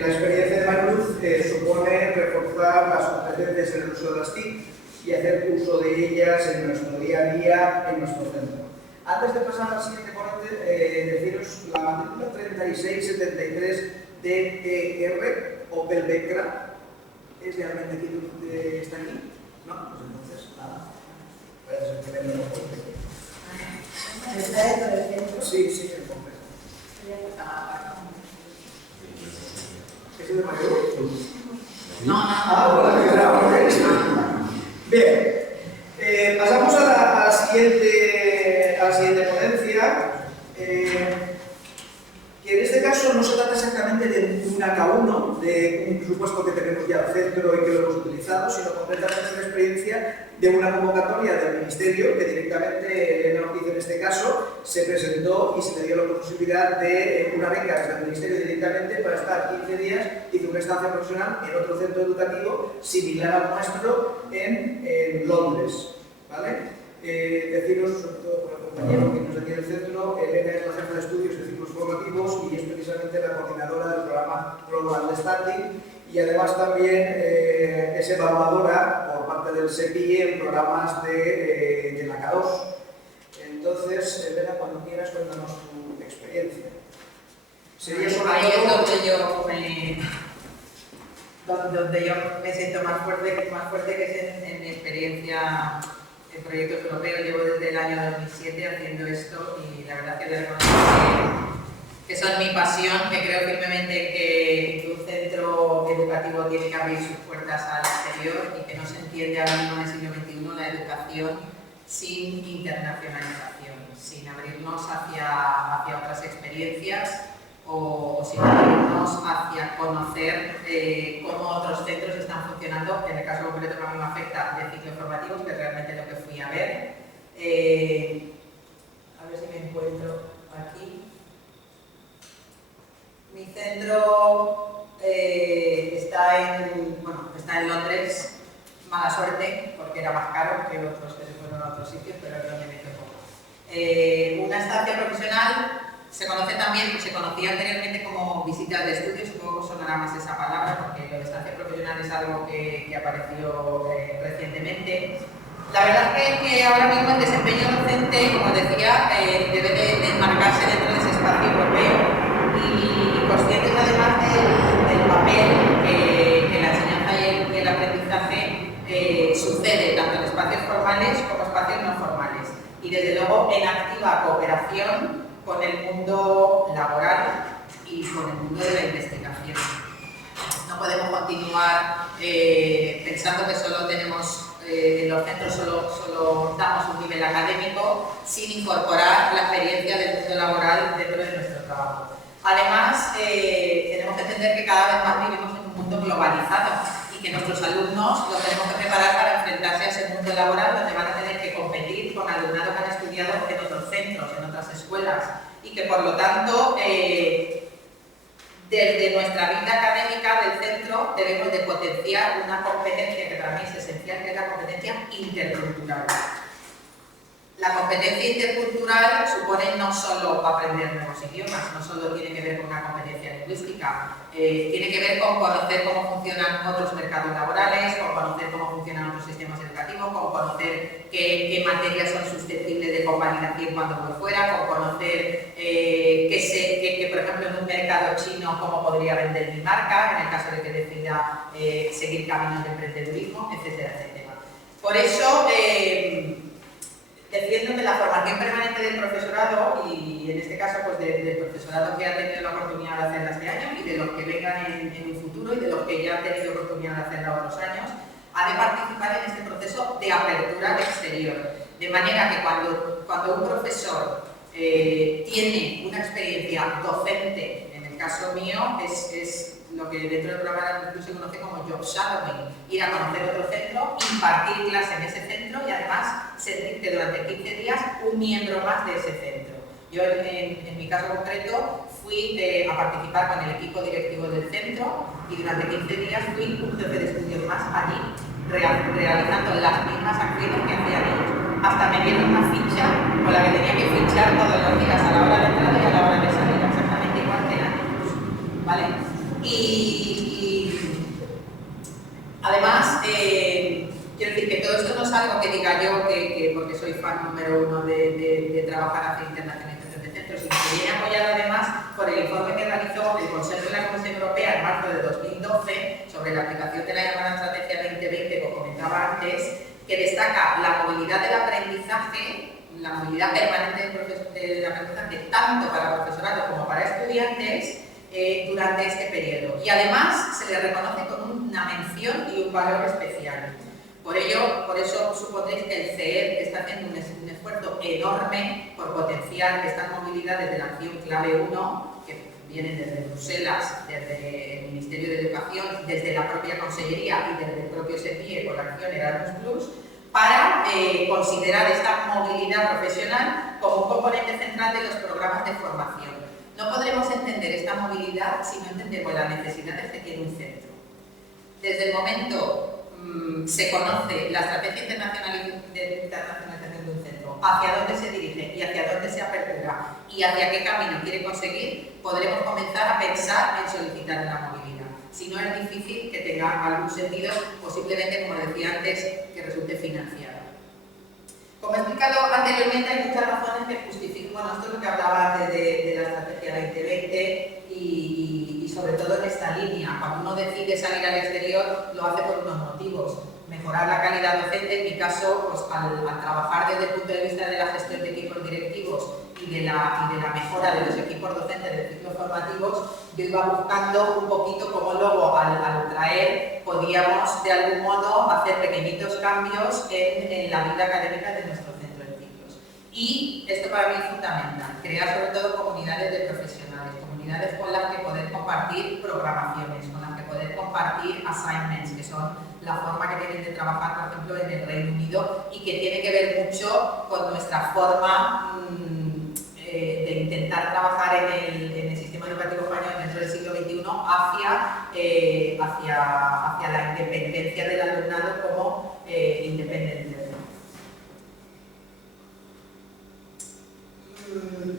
la experiencia de Mariluz supone reforzar las competencias en el uso de las TIC y hacer uso de ellas en nuestro día a día, en nuestro centro. Antes de pasar al siguiente ponente, deciros la matrícula 3673 DER Opel Vectra. ¿Es realmente aquí donde está aquí? No, pues entonces nada. Parece ser que venga un poco. ¿Está dentro del centro? Sí, sí, el completo. ¿Es el de mayor? No. Bien, pasamos a la siguiente ponencia, que en este caso no se trata exactamente de un AK1, de un presupuesto que tenemos ya al centro y que lo hemos utilizado, sino completamente una experiencia de una convocatoria del Ministerio que directamente, Elena Ortiz en este caso, se presentó y se le dio la posibilidad de una beca desde el Ministerio directamente para estar 15 días, hizo una estancia profesional en otro centro educativo similar al nuestro en Londres. ¿Vale? Deciros, sobre todo por el compañero que nos aquí del centro, Elena es la jefa de estudios de ciclos formativos y es precisamente la coordinadora del programa Global Understanding y además también es evaluadora por parte del SEPI en programas de la K2. Entonces, Elena, cuando quieras, cuéntanos tu experiencia. Sería sobre ahí todo... donde yo me siento más fuerte que es en mi experiencia en proyectos europeos. Llevo desde el año 2007 haciendo esto y la verdad que de reconocer que son mi pasión, que creo firmemente que un centro educativo tiene que abrir sus puertas al exterior y que no se entiende ahora mismo en el siglo XXI la educación sin internacionalización, sin abrirnos hacia otras experiencias o sin abrirnos hacia conocer cómo otros centros están funcionando. En el caso concreto que a mí me afecta de ciclos formativos, que es realmente lo que fui a ver. A ver si me encuentro aquí. Mi centro está en Londres, mala suerte, porque era más caro que otros que se fueron a otros sitios, pero es donde me tocó. Una estancia profesional se conocía anteriormente como visitas de estudio, supongo que sonará más esa palabra, porque lo de estancia profesional es algo que apareció recientemente. La verdad es que ahora mismo el desempeño docente, como decía, debe de enmarcarse dentro de ese espacio europeo y conscientes además del papel que la enseñanza y el aprendizaje sucede tanto en espacios formales como espacios no formales y desde luego en activa cooperación con el mundo laboral y con el mundo de la investigación. No podemos continuar pensando que solo tenemos en los centros solo damos un nivel académico sin incorporar la experiencia del mundo laboral dentro de nuestro trabajo. Además, tenemos que entender que cada vez más vivimos en un mundo globalizado y que nuestros alumnos los tenemos que preparar para enfrentarse a ese mundo laboral donde van a tener que competir con alumnado que han estudiado en otros centros, en otras escuelas y que por lo tanto Desde nuestra vida académica del centro debemos de potenciar una competencia que para mí es esencial, que es la competencia intercultural. La competencia intercultural supone no solo aprender nuevos idiomas, no solo tiene que ver con una competencia lingüística, tiene que ver con conocer cómo funcionan otros mercados laborales, con conocer cómo funcionan otros sistemas educativos, con conocer qué materias son susceptibles de convalidación cuando voy fuera, con conocer que, por ejemplo, en un mercado chino cómo podría vender mi marca, en el caso de que decida seguir caminos de emprendedurismo, etcétera, etcétera. Por eso, defiendo que la formación permanente del profesorado, y en este caso pues del profesorado que ha tenido la oportunidad de hacerla este año y de los que vengan en un futuro y de los que ya han tenido oportunidad de hacerla otros años, ha de participar en este proceso de apertura al exterior. De manera que cuando un profesor tiene una experiencia docente, en el caso mío, es lo que dentro del programa incluso se conoce como job shadowing, ir a conocer otro centro, impartir clase en ese centro y además sentirte durante 15 días un miembro más de ese centro. Yo en mi caso concreto fui a participar con el equipo directivo del centro y durante 15 días fui un jefe de estudios más allí, realizando las mismas acciones que hacían ellos. Hasta me dieron una ficha con la que tenía que fichar todos los días a la hora de entrada y a la hora de salir, exactamente igual que eran ellos, ¿vale? Y además, quiero decir que todo esto no es algo que diga yo que porque soy fan número uno de trabajar hacia internacionalización de centros, sino que viene apoyado además por el informe que realizó el Consejo de la Comisión Europea en marzo de 2012 sobre la aplicación de la llamada Estrategia 2020, que comentaba antes, que destaca la movilidad del aprendizaje, la movilidad permanente del aprendizaje tanto para profesorado como para estudiantes, durante este periodo. Y además se le reconoce con una mención y un valor especial. Por eso supondréis que el CEED está haciendo un esfuerzo enorme por potenciar estas movilidades de la acción clave 1, que vienen desde Bruselas, desde el Ministerio de Educación, desde la propia Consellería y desde el propio SEPIE con la acción Erasmus+, para considerar esta movilidad profesional como un componente central de los programas de formación. No podremos entender esta movilidad si no entendemos las necesidades que tiene un centro. Desde el momento se conoce la estrategia internacionalización de un centro, hacia dónde se dirige y hacia dónde se apertura y hacia qué camino quiere conseguir, podremos comenzar a pensar en solicitar una movilidad. Si no, es difícil que tenga algún sentido, posiblemente, como decía antes, que resulte financiada. Como he explicado anteriormente, hay muchas razones que justifican, bueno, esto es lo que hablaba antes de la Estrategia 2020 y sobre todo en esta línea. Cuando uno decide salir al exterior, lo hace por unos motivos. Mejorar la calidad docente, en mi caso, pues, al trabajar desde el punto de vista de la gestión de equipos directivos y de la mejora de los equipos docentes de ciclos formativos, yo iba buscando un poquito cómo luego al traer podíamos de algún modo hacer pequeñitos cambios en la vida académica de nuestro centro de ciclos. Y esto para mí es fundamental, crear sobre todo comunidades de profesionales, comunidades con las que poder compartir programaciones, con las que poder compartir assignments, que son la forma que tienen de trabajar, por ejemplo, en el Reino Unido y que tiene que ver mucho con nuestra forma de intentar trabajar en el sistema educativo español dentro del siglo XXI hacia la independencia del alumnado como independiente.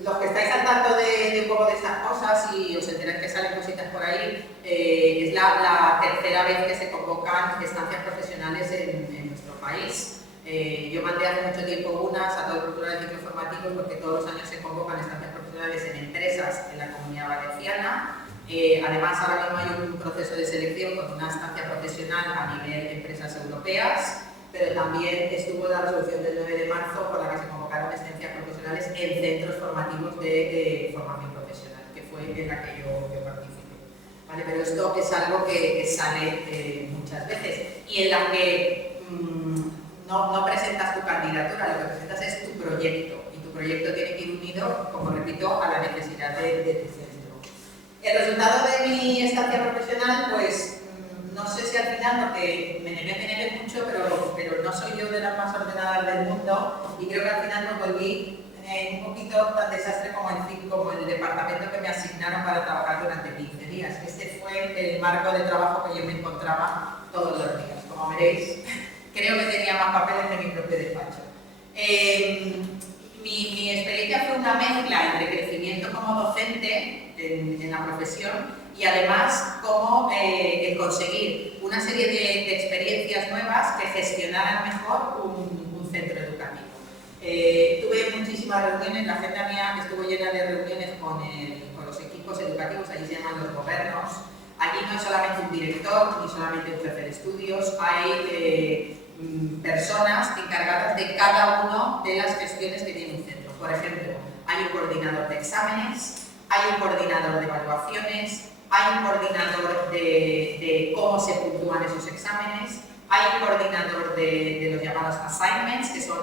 Los que estáis al tanto de un poco de estas cosas y os enteráis que salen cositas por ahí, es la tercera vez que se convocan estancias profesionales en nuestro país. Yo mandé hace mucho tiempo unas a todos los profesores de ciclos formativos porque todos los años se convocan estancias profesionales en empresas en la Comunidad Valenciana. Además, ahora mismo hay un proceso de selección con una estancia profesional a nivel de empresas europeas, pero también estuvo la resolución del 9 de marzo por la que se convocaron estancias profesionales en centros formativos de formación profesional, que fue en la que yo participé. ¿Vale? Pero esto es algo que sale muchas veces y en la que no presentas tu candidatura, lo que presentas es tu proyecto y tu proyecto tiene que ir unido, como repito, a la necesidad de tu centro. El resultado de mi estancia profesional, pues no sé si al final, porque me negué mucho, pero no soy yo de las más ordenadas del mundo y creo que al final me volví un poquito tan desastre como el departamento que me asignaron para trabajar durante 15 días. fue el marco de trabajo que yo me encontraba todos los días. Como veréis, creo que tenía más papeles de mi propio despacho. Mi experiencia fue una mezcla entre crecimiento como docente en la profesión y además como el conseguir una serie de experiencias nuevas que gestionaran mejor un centro educativo. Tuve muchísimas reuniones, la agenda mía estuvo llena de reuniones con los equipos educativos, allí se llaman los gobiernos. Allí no hay solamente un director ni solamente un jefe de estudios, hay personas encargadas de cada una de las gestiones que tiene un centro. Por ejemplo, hay un coordinador de exámenes, hay un coordinador de evaluaciones, hay un coordinador de cómo se puntúan esos exámenes, hay un coordinador de los llamados assignments, que son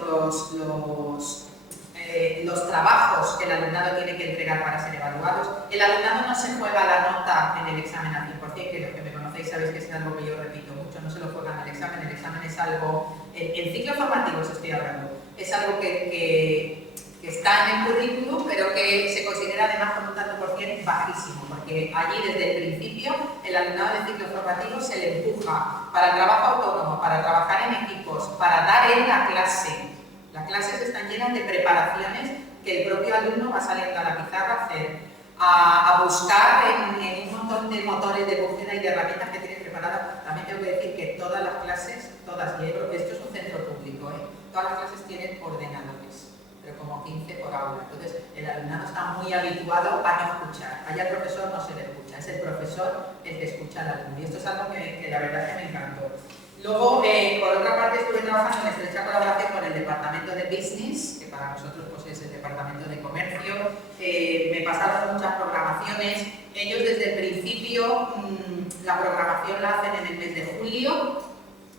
los trabajos que el alumnado tiene que entregar para ser evaluados. El alumnado no se juega la nota en el examen al 100%, que los que me conocéis sabéis que es algo que yo repito mucho, no se lo juegan al examen, el examen es algo, en ciclos formativos estoy hablando, es algo que está en el currículum, pero que se considera además con un tanto por cien bajísimo, porque allí desde el principio el alumnado de ciclos formativos se le empuja para el trabajo autónomo, para trabajar en equipos, para dar en la clase. Las clases están llenas de preparaciones que el propio alumno va saliendo a la pizarra a hacer, a buscar en un montón de motores de búsqueda y de herramientas que tiene preparadas. También tengo que decir que todas las clases, esto es un centro público, todas las clases tienen ordenadores, pero como 15 por aula. Entonces el alumnado está muy habituado a no escuchar. Allá al profesor no se le escucha, es el profesor el que escucha al alumno. Y esto es algo que la verdad que me encantó. Luego, por otra parte, estuve trabajando en estrecha colaboración con el departamento de Business, que para nosotros pues, es el departamento de comercio. Me pasaron muchas programaciones. Ellos desde el principio la programación la hacen en el mes de julio.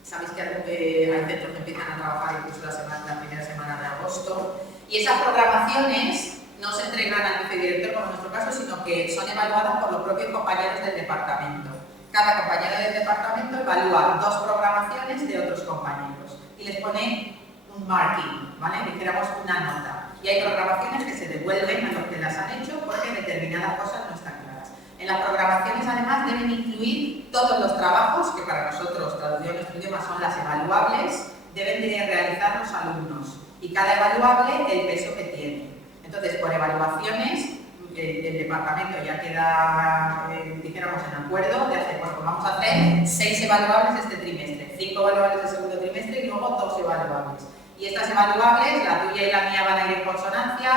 Sabéis que hay centros que empiezan a trabajar incluso la primera semana de agosto. Y esas programaciones no se entregan al vicedirector, como en nuestro caso, sino que son evaluadas por los propios compañeros del departamento. Cada compañero del departamento evalúa 2 programaciones de otros compañeros y les pone un marking, ¿vale? Dijéramos una nota. Y hay programaciones que se devuelven a los que las han hecho porque determinadas cosas no están claras. En las programaciones, además, deben incluir todos los trabajos, que para nosotros, traducido en nuestro idioma, son las evaluables, deben de realizar los alumnos. Y cada evaluable, el peso que tiene. Entonces, por evaluaciones, el departamento ya queda, dijéramos, en acuerdo de hacer, bueno, pues vamos a hacer 6 evaluables este trimestre, 5 evaluables el segundo trimestre y luego 2 evaluables. Y estas evaluables, la tuya y la mía van a ir en consonancia,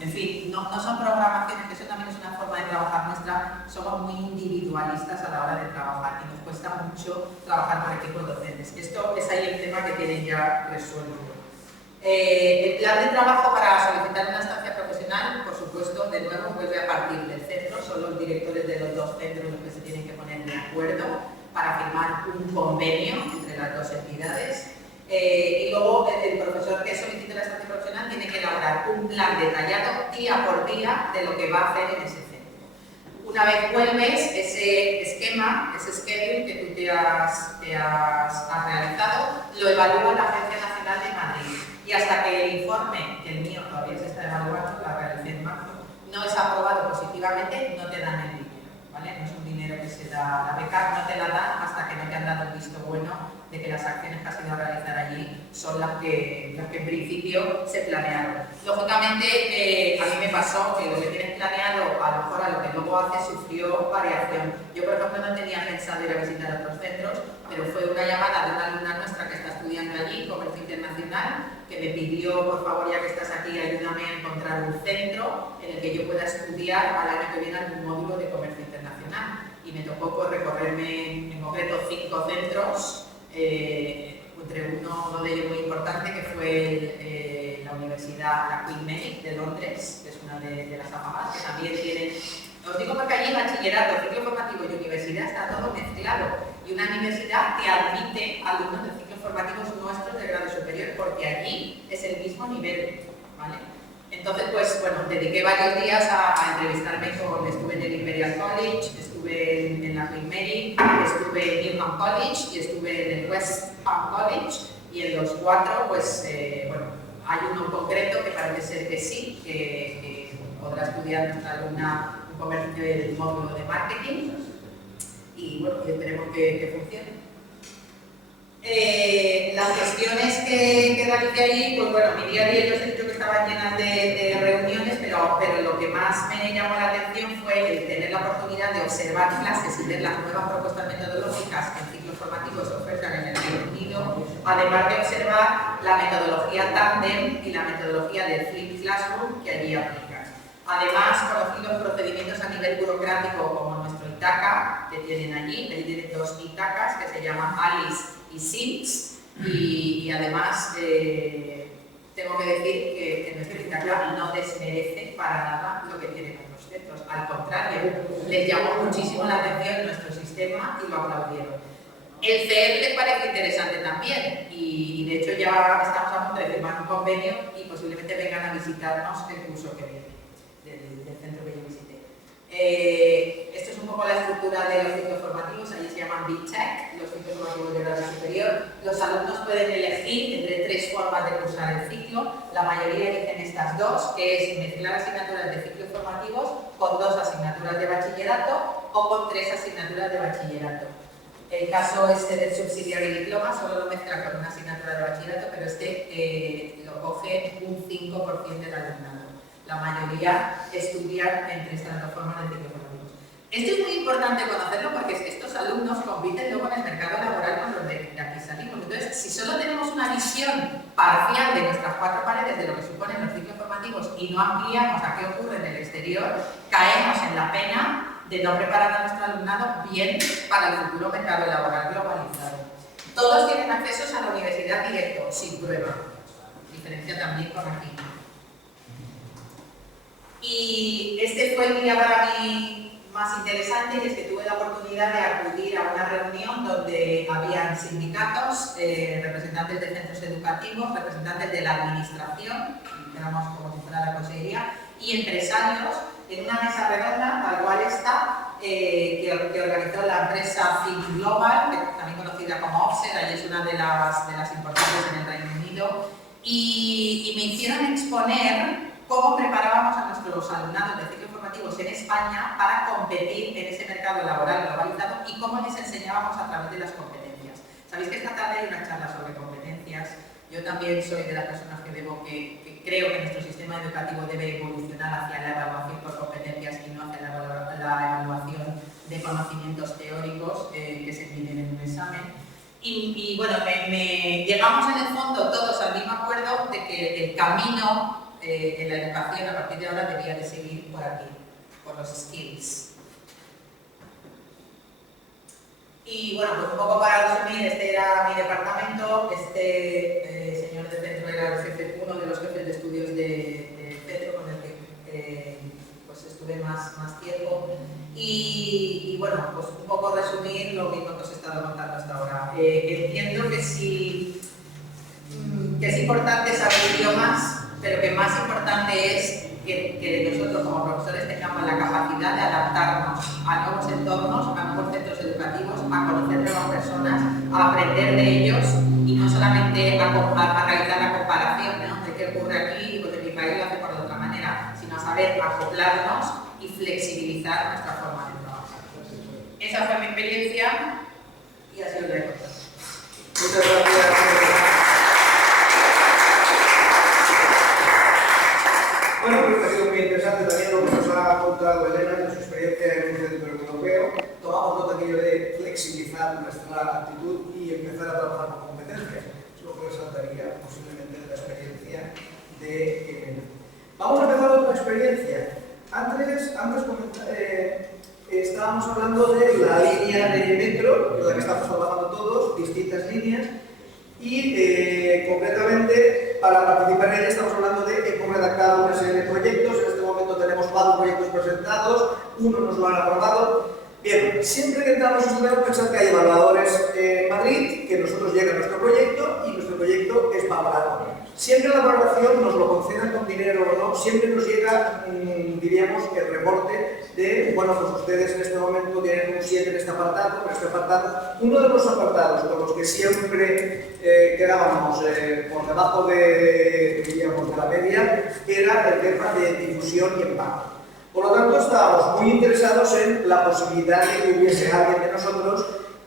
en fin, no son programaciones, que eso también es una forma de trabajar nuestra, somos muy individualistas a la hora de trabajar y nos cuesta mucho trabajar con equipos docentes. Esto es ahí el tema que tienen ya resuelto. El plan de trabajo para solicitar una estancia profesional, por supuesto, de nuevo vuelve a partir del centro, son los directores de los 2 centros los que se tienen que poner de acuerdo para firmar un convenio entre las 2 entidades. Y luego el profesor que solicite la estancia profesional tiene que elaborar un plan detallado día por día de lo que va a hacer en ese centro. Una vez vuelves, ese esquema, ese schedule que tú te has realizado, lo evalúa la Agencia Nacional de Madrid. Y hasta que el informe, que el mío todavía se está evaluando, la realicé en marzo, no es aprobado positivamente, no te dan el dinero, ¿vale? No es un dinero que se da, la beca no te la dan hasta que no te han dado el visto bueno de que las acciones que has ido a realizar allí son las que en principio se planearon. Lógicamente, a mí me pasó que lo que tienes planeado, a lo mejor a lo que luego haces, sufrió variación. Yo, por ejemplo, no tenía pensado ir a visitar otros centros, pero fue una llamada de una alumna nuestra que está estudiando allí, Comercio Internacional, que me pidió, por favor, ya que estás aquí, ayúdame a encontrar un centro en el que yo pueda estudiar al año que viene algún módulo de Comercio Internacional. Y me tocó pues, recorrerme en concreto 5 centros, entre uno de ellos muy importante, que fue la Universidad, la Queen Mary de Londres, que es una de las afamadas, que también tiene... Os digo porque allí bachillerato, ciclo formativo y universidad está todo mezclado. Y una universidad te admite alumnos de ciclos formativos nuestros de grado superior, porque allí es el mismo nivel, ¿vale? Entonces, pues, bueno, dediqué varios días a entrevistarme estuve en el Imperial College, estuve en la Queen Mary, estuve en Newham College y estuve en el West Ham College, y en los 4, pues, bueno, hay uno en concreto que parece ser que sí, que podrá estudiar nuestra alumna el módulo de marketing. y bueno, esperemos que funcione. Las gestiones que realicé allí, pues bueno, mi día a día yo os he dicho que estaban llenas de reuniones, pero lo que más me llamó la atención fue el tener la oportunidad de observar clases y ver las nuevas propuestas metodológicas que en ciclos formativos se ofertan en el Reino Unido, además de observar la metodología Tandem y la metodología del Flip Classroom que allí aplican. Además, conocí los procedimientos a nivel burocrático como nuestro ITACA que tienen allí, tienen dos ITACAs que se llaman ALICE y SIMS, y además tengo que decir que nuestro ITACA no desmerece para nada lo que tienen otros centros, al contrario, les llamó muchísimo la atención nuestro sistema y lo aplaudieron. El CER les parece interesante también y de hecho ya estamos a punto de firmar un convenio y posiblemente vengan a visitarnos el curso que viene del centro que yo visité. Esto es un poco la estructura de los ciclos formativos, allí se llaman BTEC, los ciclos formativos de grado superior. Los alumnos pueden elegir entre tres formas de cursar el ciclo, la mayoría eligen estas dos, que es mezclar asignaturas de ciclos formativos con 2 asignaturas de bachillerato o con 3 asignaturas de bachillerato. El caso este del subsidiary diploma solo lo mezcla con una asignatura de bachillerato, pero este lo coge un 5% del alumnado. La mayoría estudian entre estas dos formas de ciclos formativos. Esto es muy importante conocerlo porque estos alumnos compiten luego en el mercado laboral con los de aquí salimos. Entonces, si solo tenemos una visión parcial de nuestras 4 paredes de lo que suponen los ciclos formativos y no ampliamos a qué ocurre en el exterior, caemos en la pena de no preparar a nuestro alumnado bien para el futuro mercado laboral globalizado. Todos tienen acceso a la universidad directo, sin prueba. Diferencia también con aquí. Y este fue el día para mí más interesante, y es que tuve la oportunidad de acudir a una reunión donde habían sindicatos, representantes de centros educativos, representantes de la administración, éramos como si fuera la consejería, y empresarios en una mesa redonda, tal cual esta, que organizó la empresa Think Global, que también conocida como Offset, y es una de las importantes en el Reino Unido, y me hicieron exponer cómo preparábamos a nuestros alumnados de ciclos formativos en España para competir en ese mercado laboral globalizado y cómo les enseñábamos a través de las competencias. Sabéis que esta tarde hay una charla sobre competencias. Yo también soy de las personas que creo que nuestro sistema educativo debe evolucionar hacia la evaluación por competencias y no hacia la evaluación de conocimientos teóricos que se piden en un examen. Y bueno, llegamos en el fondo todos al mismo acuerdo de que el camino en la educación a partir de ahora debía de seguir por aquí, por los skills. Y bueno, pues un poco para resumir, este era mi departamento, este señor del centro era el jefe, uno de los jefes de estudios del centro con el que pues estuve más tiempo. Y bueno, pues un poco resumir lo mismo que os he estado contando hasta ahora. Entiendo que sí, que es importante saber idiomas, pero que más importante es que nosotros como profesores tengamos la capacidad de adaptarnos a nuevos entornos, a nuevos centros educativos, a conocer nuevas personas, a aprender de ellos y no solamente a realizar la comparación, ¿no?, de qué ocurre aquí y pues en mi país lo hace por otra manera, sino a saber acoplarnos y flexibilizar nuestra forma de trabajar. Esa fue mi experiencia y así os la he contado. Muchas gracias. Bueno, creo que ha sido muy interesante también lo que nos ha contado Elena de su experiencia en un centro europeo. Tomamos nota aquello de flexibilizar nuestra actitud y empezar a trabajar con competencias. Es lo que resaltaría posiblemente de la experiencia de Elena. Vamos a empezar otra experiencia. Antes estábamos hablando de la línea de metro, en la que estamos trabajando todos, distintas líneas, y concretamente para participar en ella estamos hablando de hemos redactado una serie de proyectos. En este momento tenemos 4 proyectos presentados, uno nos lo han aprobado. Bien, siempre que entramos debemos pensar que hay evaluadores en Madrid, que nosotros llega nuestro proyecto y nuestro proyecto es valorado. Siempre la valoración nos lo concedan con dinero o no, siempre nos llega, diríamos, el reporte de, bueno, pues ustedes en este momento tienen un 7 en este apartado, uno de los apartados con los que siempre quedábamos por debajo de, diríamos, de la media, era el tema de difusión y impacto. Por lo tanto, estábamos muy interesados en la posibilidad de que hubiese alguien de nosotros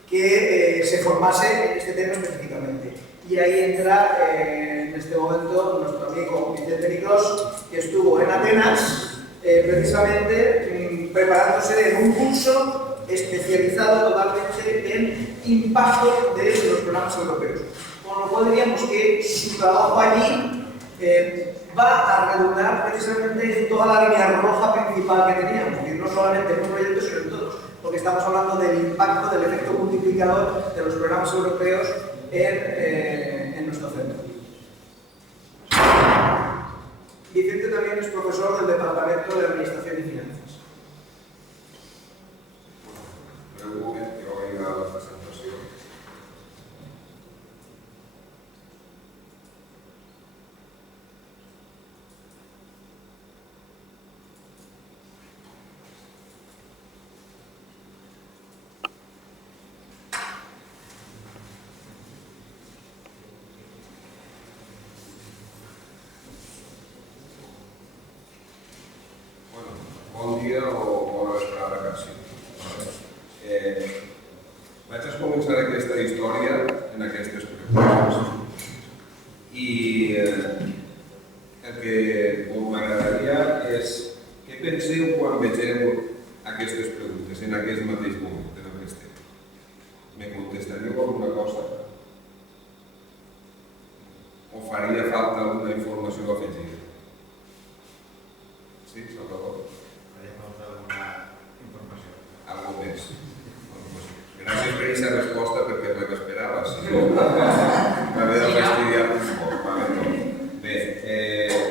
que se formase en este tema específicamente. Y ahí entra en este momento nuestro amigo Vicente Niclos, que estuvo en Atenas precisamente preparándose en un curso especializado totalmente en impacto de los programas europeos. Con lo cual diríamos que su trabajo allí va a redundar precisamente en toda la línea roja principal que teníamos, y no solamente en un proyecto, sino en todos, porque estamos hablando del impacto, del efecto multiplicador de los programas europeos en nuestro centro. Vicente también es profesor del Departamento de Administración y Finanzas. Breument, jo vaig a la presentació. Bon dia o bona vesprada, quasi. Vaig a començar aquesta història en aquestes preguntes. I el que m'agradaria és què penseu quan vegeu aquestes preguntes en aquest mateix moment, en aquest temps. Me contestaríeu alguna cosa? O faria falta alguna informació afegida? Sí, Salvador? Faria falta alguna informació. Algo més. Gràcies per aquesta resposta perquè me l'esperava. Si no, m'havia de fastidiar un poc. Bé,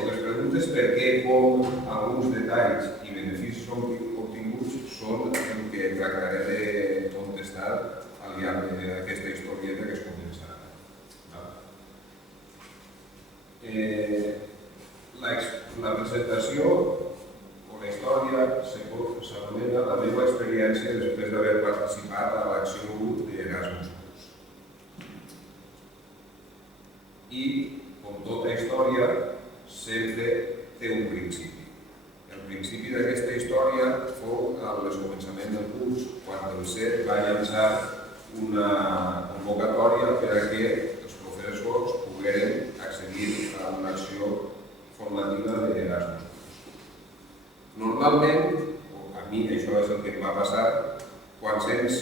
les preguntes per què, com, alguns detalls i beneficis obtinguts són el que tractaré de contestar al llarg d'aquesta historieta que es comença. La presentació la història s'anomena la meva experiència després d'haver participat a l'acció 1 d'Erasmus+. I, com tota història, sempre té un principi. El principi d'aquesta història fou al començament del curs, quan el CET va llançar una convocatòria per a que els professors pogueren accedir a una acció formativa d'Erasmus+. Normalment, a mi això és el que em va passar, quan sents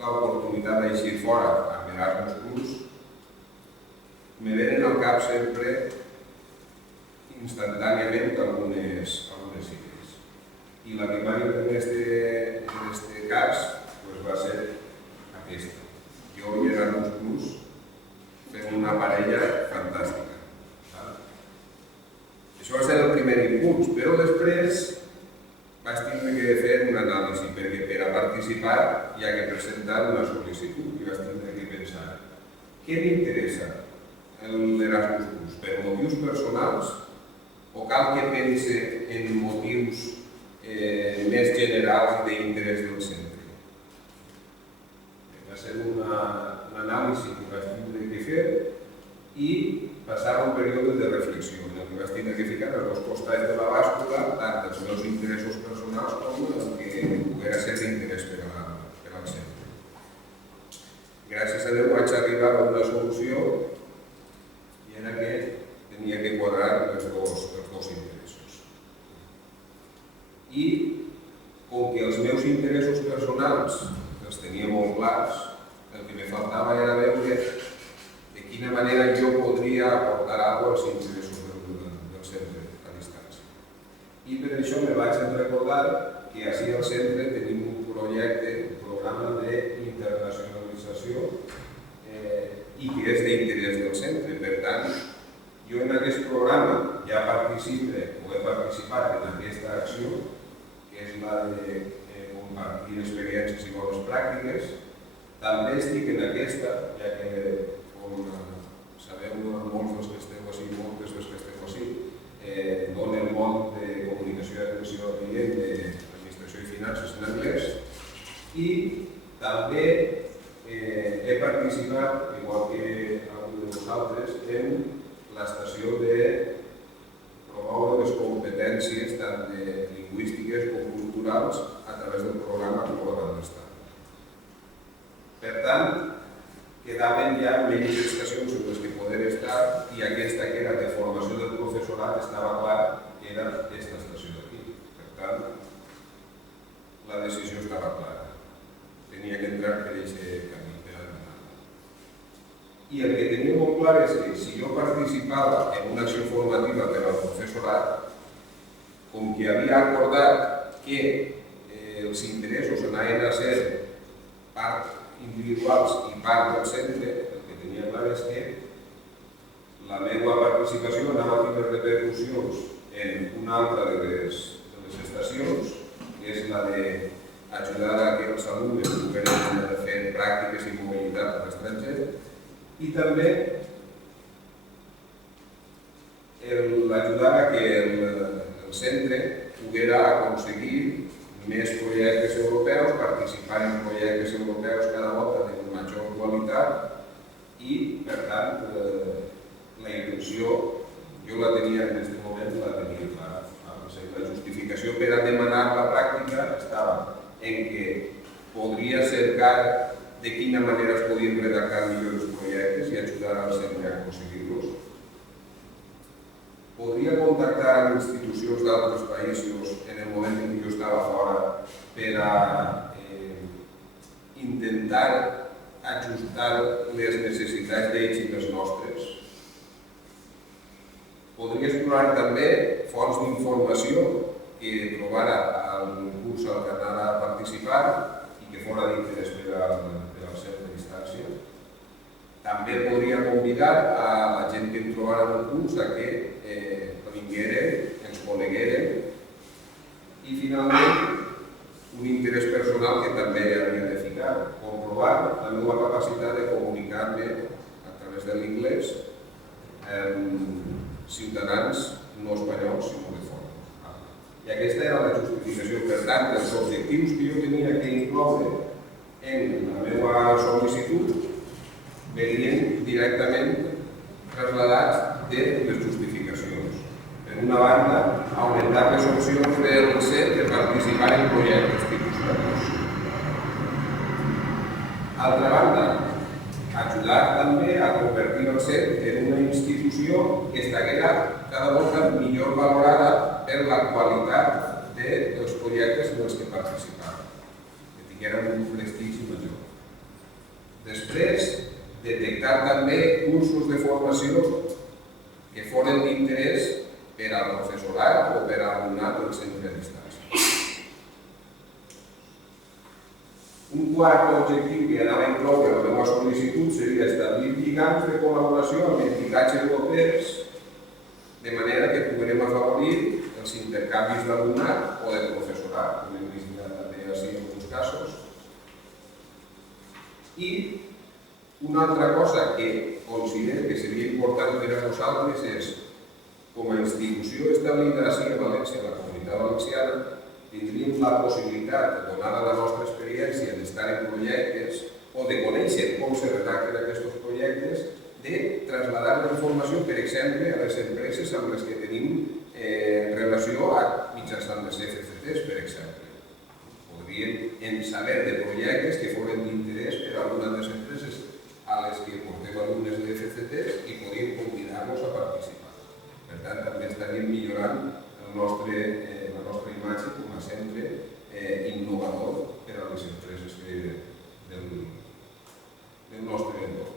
l'oportunitat d'eixir fora amb Erasmus+, me venen al cap sempre instantàniament algunes idees. I la que m'ha vingut en aquest cas va ser aquesta. Jo i Erasmus+ fem una parella fantàstica. Això va ser el primer impuls, però després vaig tenir que fer una anàlisi, perquè per a participar hi ha que presentar una sol·licitud i vaig tenir que pensar què m'interessa l'Erasmus+, per motius personals o cal que pense en motius més generals d'interès del centre. Va ser una anàlisi que vaig tenir que fer i passar un període de reflexió en el que vaig tenir que ficar els dos costats de la bàscula, tant els meus interessos personals com el que poguera ser d'interès per al centre. Gràcies a Déu vaig arribar a una solució i era que tenia que quadrar els dos interessos. I com que els meus interessos personals els tenia molt clars, el que me faltava era veure de quina manera jo podria aportar alguna cosa als interessos del centre a distància. I per això me vaig recordar que així al centre tenim un projecte, un programa d'internacionalització i que és d'interès del centre. Per tant, jo en aquest programa ja participe o he participat en aquesta acció, que és la de compartir experiències i bones pràctiques. També estic en aquesta, ja que, com sabeu molts dels que esteu així, moltes dels que esteu així, dona el món de comunicació i atenció al client d'administració i finances en anglès. I també he participat, igual que alguns de vosaltres, en l'estació de promoure les competències tant de lingüística lingüístiques o culturals a través del programa Col·laborant d'Estat. Per tant, quedaven ja menys estacions en les que poder estar i aquesta que era de formació del professorat estava clar que era aquesta estació d'aquí. Per tant, la decisió estava clara. Tenia que entrar per aquest camí, per anar. I el que tenia molt clar és que si jo participava en una acció formativa per al professorat, com que havia acordat que els interessos anaven a ser part individuals i part del centre, el que tenia clar és que la meva participació anava a tenir repercussions en una altra de les estacions, que és la d'ajudar a que els alumnes poguessin fer pràctiques i mobilitat a l'estranger, i també l'ajudar a que el centre poguera aconseguir més projectes europeus, participar en projectes europeus cada volta de major qualitat i, per tant, la intenció jo la tenia en aquest moment, la tenia clara. La justificació per a demanar la pràctica estava en que podria cercar de quina manera es podien redactar millor els projectes i ajudar al centre a aconseguir-los. Podria contactar amb institucions d'altres països en el moment en què jo estava fora per a intentar ajustar les necessitats d'ells i les nostres. Podria explorar també fonts d'informació que trobara al curs al que anava a participar i que fora d'interès per al centre d'instància. També podria convidar a la gent que em trobara en el curs a que vingueren, ens conegueren i finalment un interès personal que també havia de ficar, comprovar la meva capacitat de comunicar-me a través de l'inglès amb ciutadans no espanyols, sinó de fora. I aquesta era la justificació. Per tant, els objectius que jo tenia que incloure en la meva sol·licitud venien directament trasladats de les justificacions. Per una banda, augmentar les opcions del CEP de participar en projectes institucionals. Altra banda, ajudar també a convertir el CEP en una institució que estaria cada volta millor valorada per la qualitat dels projectes en els que participaven, que tingueren un prestigi major. Després, detectar també cursos de formació que foren d'interès per al professorat o per a l'alumnat del centre de distància. Un quart objectiu que anava a incloure la meva sol·licitud seria establir lligams de col·laboració amb entitats europees de manera que puguem afavorir els intercanvis d'alumnat o de professorat, com hem vist també així en alguns casos. I una altra cosa que considero que seria important per a nosaltres és, com a institució establerta així a València, a la Comunitat Valenciana, tindríem la possibilitat, donada la nostra experiència d'estar en projectes o de conèixer com se redacten aquests projectes, de traslladar la informació, per exemple, a les empreses amb les que tenim relació mitjançant les FCTs, per exemple. Podríem saber de projectes que foren d'interès per a alguna de les empreses a les que portem alumnes de FCTs i podríem convidar-los a participar. Per tant, també estaríem millorant la nostra imatge com a centre innovador per a les empreses del nostre entorn.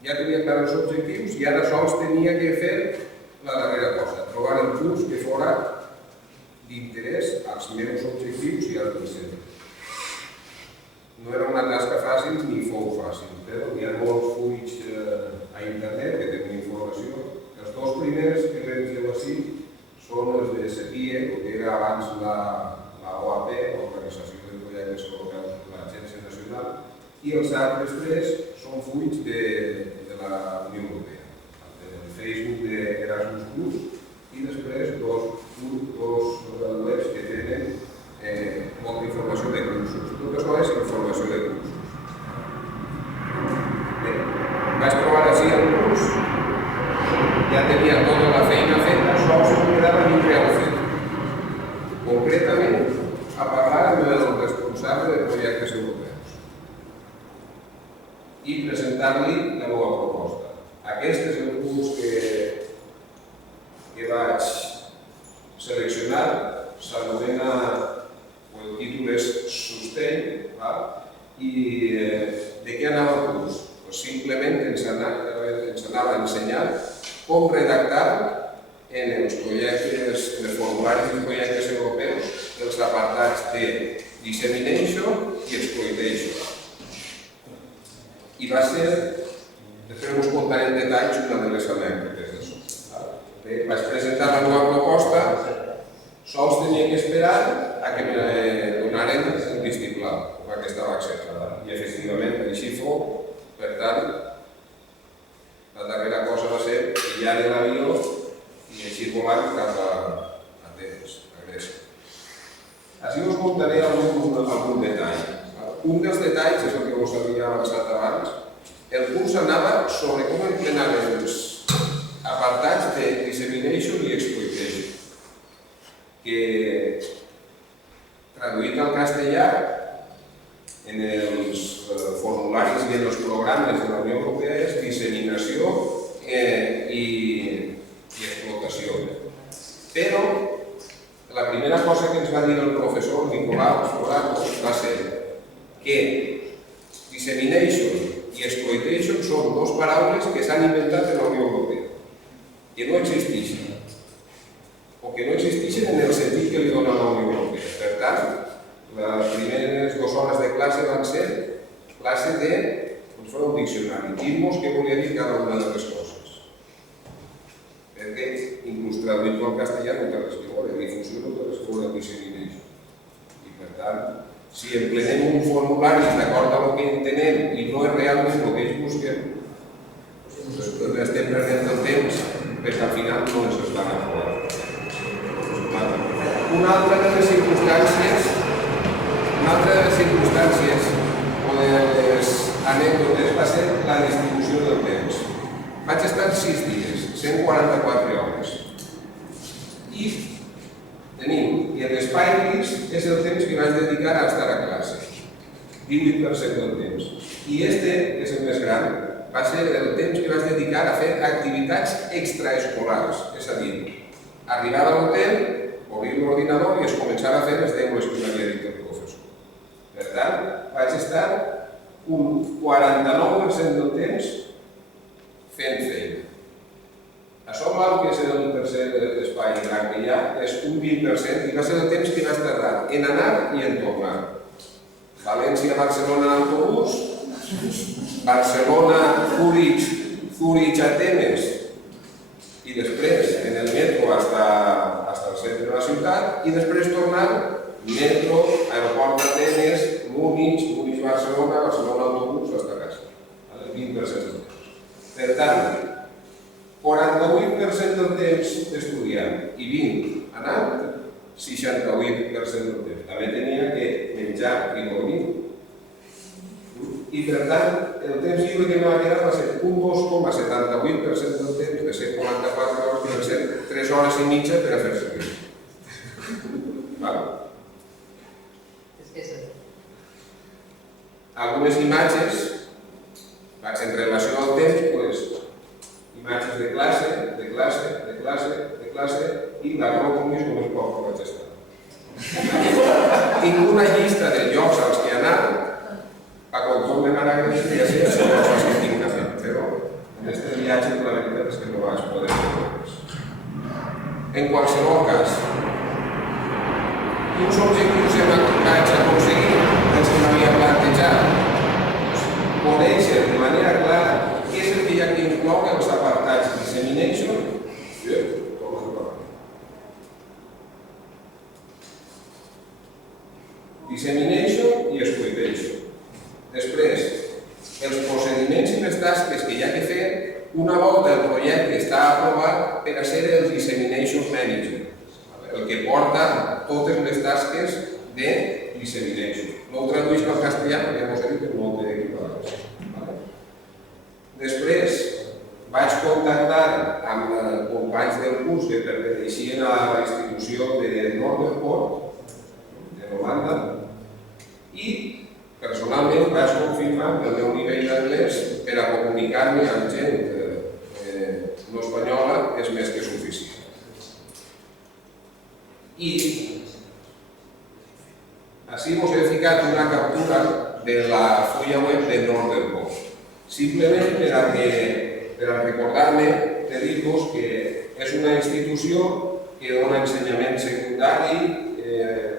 Ja tenia clar els objectius i ara sols tenia que fer la darrera cosa, trobar el curs que fora d'interès als meus objectius i als del centre. No era una tasca fàcil ni fou fàcil, però hi ha molts fulls a internet que tenen informació. Els dos primers que veig així són els de CEPIE, que era abans la OAP, l'Organització de Projectes Europeus de l'Agència Nacional, i els altres tres són fulls de la Unió Europea, el Facebook d'Erasmus Plus i després dos webs que tenen molta informació de cursos. Tot això és informació de cursos. Bé, vaig provar així el curs, ja tenia tota la feina feta, sols em quedava i presentar-li la meva proposta. Aquest és el curs que vaig seleccionar, s'anomena, o el títol és Sustain, i de què anava el curs? Simplement ens anava a ensenyar com redactar en els projectes, en els formularis dels projectes europeus, els apartats de dissemination i exploitation. I va ser, després us contaré en detalls una de les anècdotes d'això. Vaig presentar la meva proposta, sols tenia que esperar a que me donaren el vistiplau, perquè estava acceptada. I efectivament així fou. Per tant, la darrera cosa va ser pillar l'avió i així volant cap a Atenes, a Grècia. Així us contaré algun detall. Un dels detalls és el que us havia avançat abans. El curs anava sobre com emplenar els apartats de dissemination i exploitation, que traduït al castellà en els formularis i en els programes de la Unió Europea és disseminació i explotació. Però la primera cosa que ens va dir el professor Nicolau Soraco va ser que dissemination i exploitation són dues paraules que s'han inventat en la Unió Europea, que no existeixen, o que no existeixen en el sentit que li dona la Unió Europea. Per tant, les primeres 2 hores de classe van ser classe de, doncs fora un diccionari, dir-nos què volia dir cada una de les coses. Perquè, inclús traduït al castellà, no té res que veure, difusió no té res que veure amb dissemination. I per tant, si emplenem un formulari d'acord amb el que entenem i no és realment el que ells busquen, doncs estem perdent el temps perquè al final no ens estan a favor. Una altra de les circumstàncies o de les anècdotes va ser la distribució del temps. Vaig estar 6 dies, 144 hores. I tenim, i l'espai gris és el temps que vaig dedicar a estar a classe, 18% del temps. I este, que és el més gran, va ser el temps que vaig dedicar a fer activitats extraescolars, és a dir, arribar a l'hotel, obrir l'ordinador i es començava a fer les deures que m'havia dit el professor. Per tant, vaig estar un 49% del temps fent feina. Això val que és el tercer espai gran que hi ha, és un 20% i va ser el temps que vaig tardar en anar i en tornar. València-Barcelona en autobús, Barcelona-Zurich-Atenes i després en el metro fins al centre de la ciutat i després tornar metro, aeroport d'Atenes, Múnich, Múnich-Barcelona, Barcelona-Autobús fins a casa. El 20% del temps. Per tant, 48% del temps estudiant i 20 anant, 68% del temps. També tenia que menjar i dormir. I per tant, el temps lliure que m'ha quedat va ser un 2,78% del temps de 144 hores que van ser 3 hores i mitja per a fer servir. Algunes imatges, en relació al temps, imatges de classe, i la meva comís només poc que vaig estar. Tinc una llista de llocs als que anar, a quan tornem a Grècia ja sé les coses que tinc que fer, però en aquest viatge la veritat és que no vaig poder fer res. En qualsevol cas, quins objectius vaig aconseguir els que m'havia plantejat? Conèixer de manera clara què és el que hi ha que incloure els apartats dissemination i exploitation. Després, els procediments i les tasques que hi ha que fer una volta el projecte està aprovat per a ser el Dissemination Manager, el que porta totes les tasques de Dissemination. No ho traduïsc al castellà perquè no sé que no té equivalència. Després, vaig contactar amb companys del curs que perteneixien a la institució de Norderport, de Holanda, i personalment vaig confirmar que el meu nivell d'anglès comunicar-me amb gent no espanyola és més que suficient. I així us he ficat una captura de la fulla web de Northern Board, simplement per a recordar-me de dir-vos que és una institució que dona ensenyament secundari,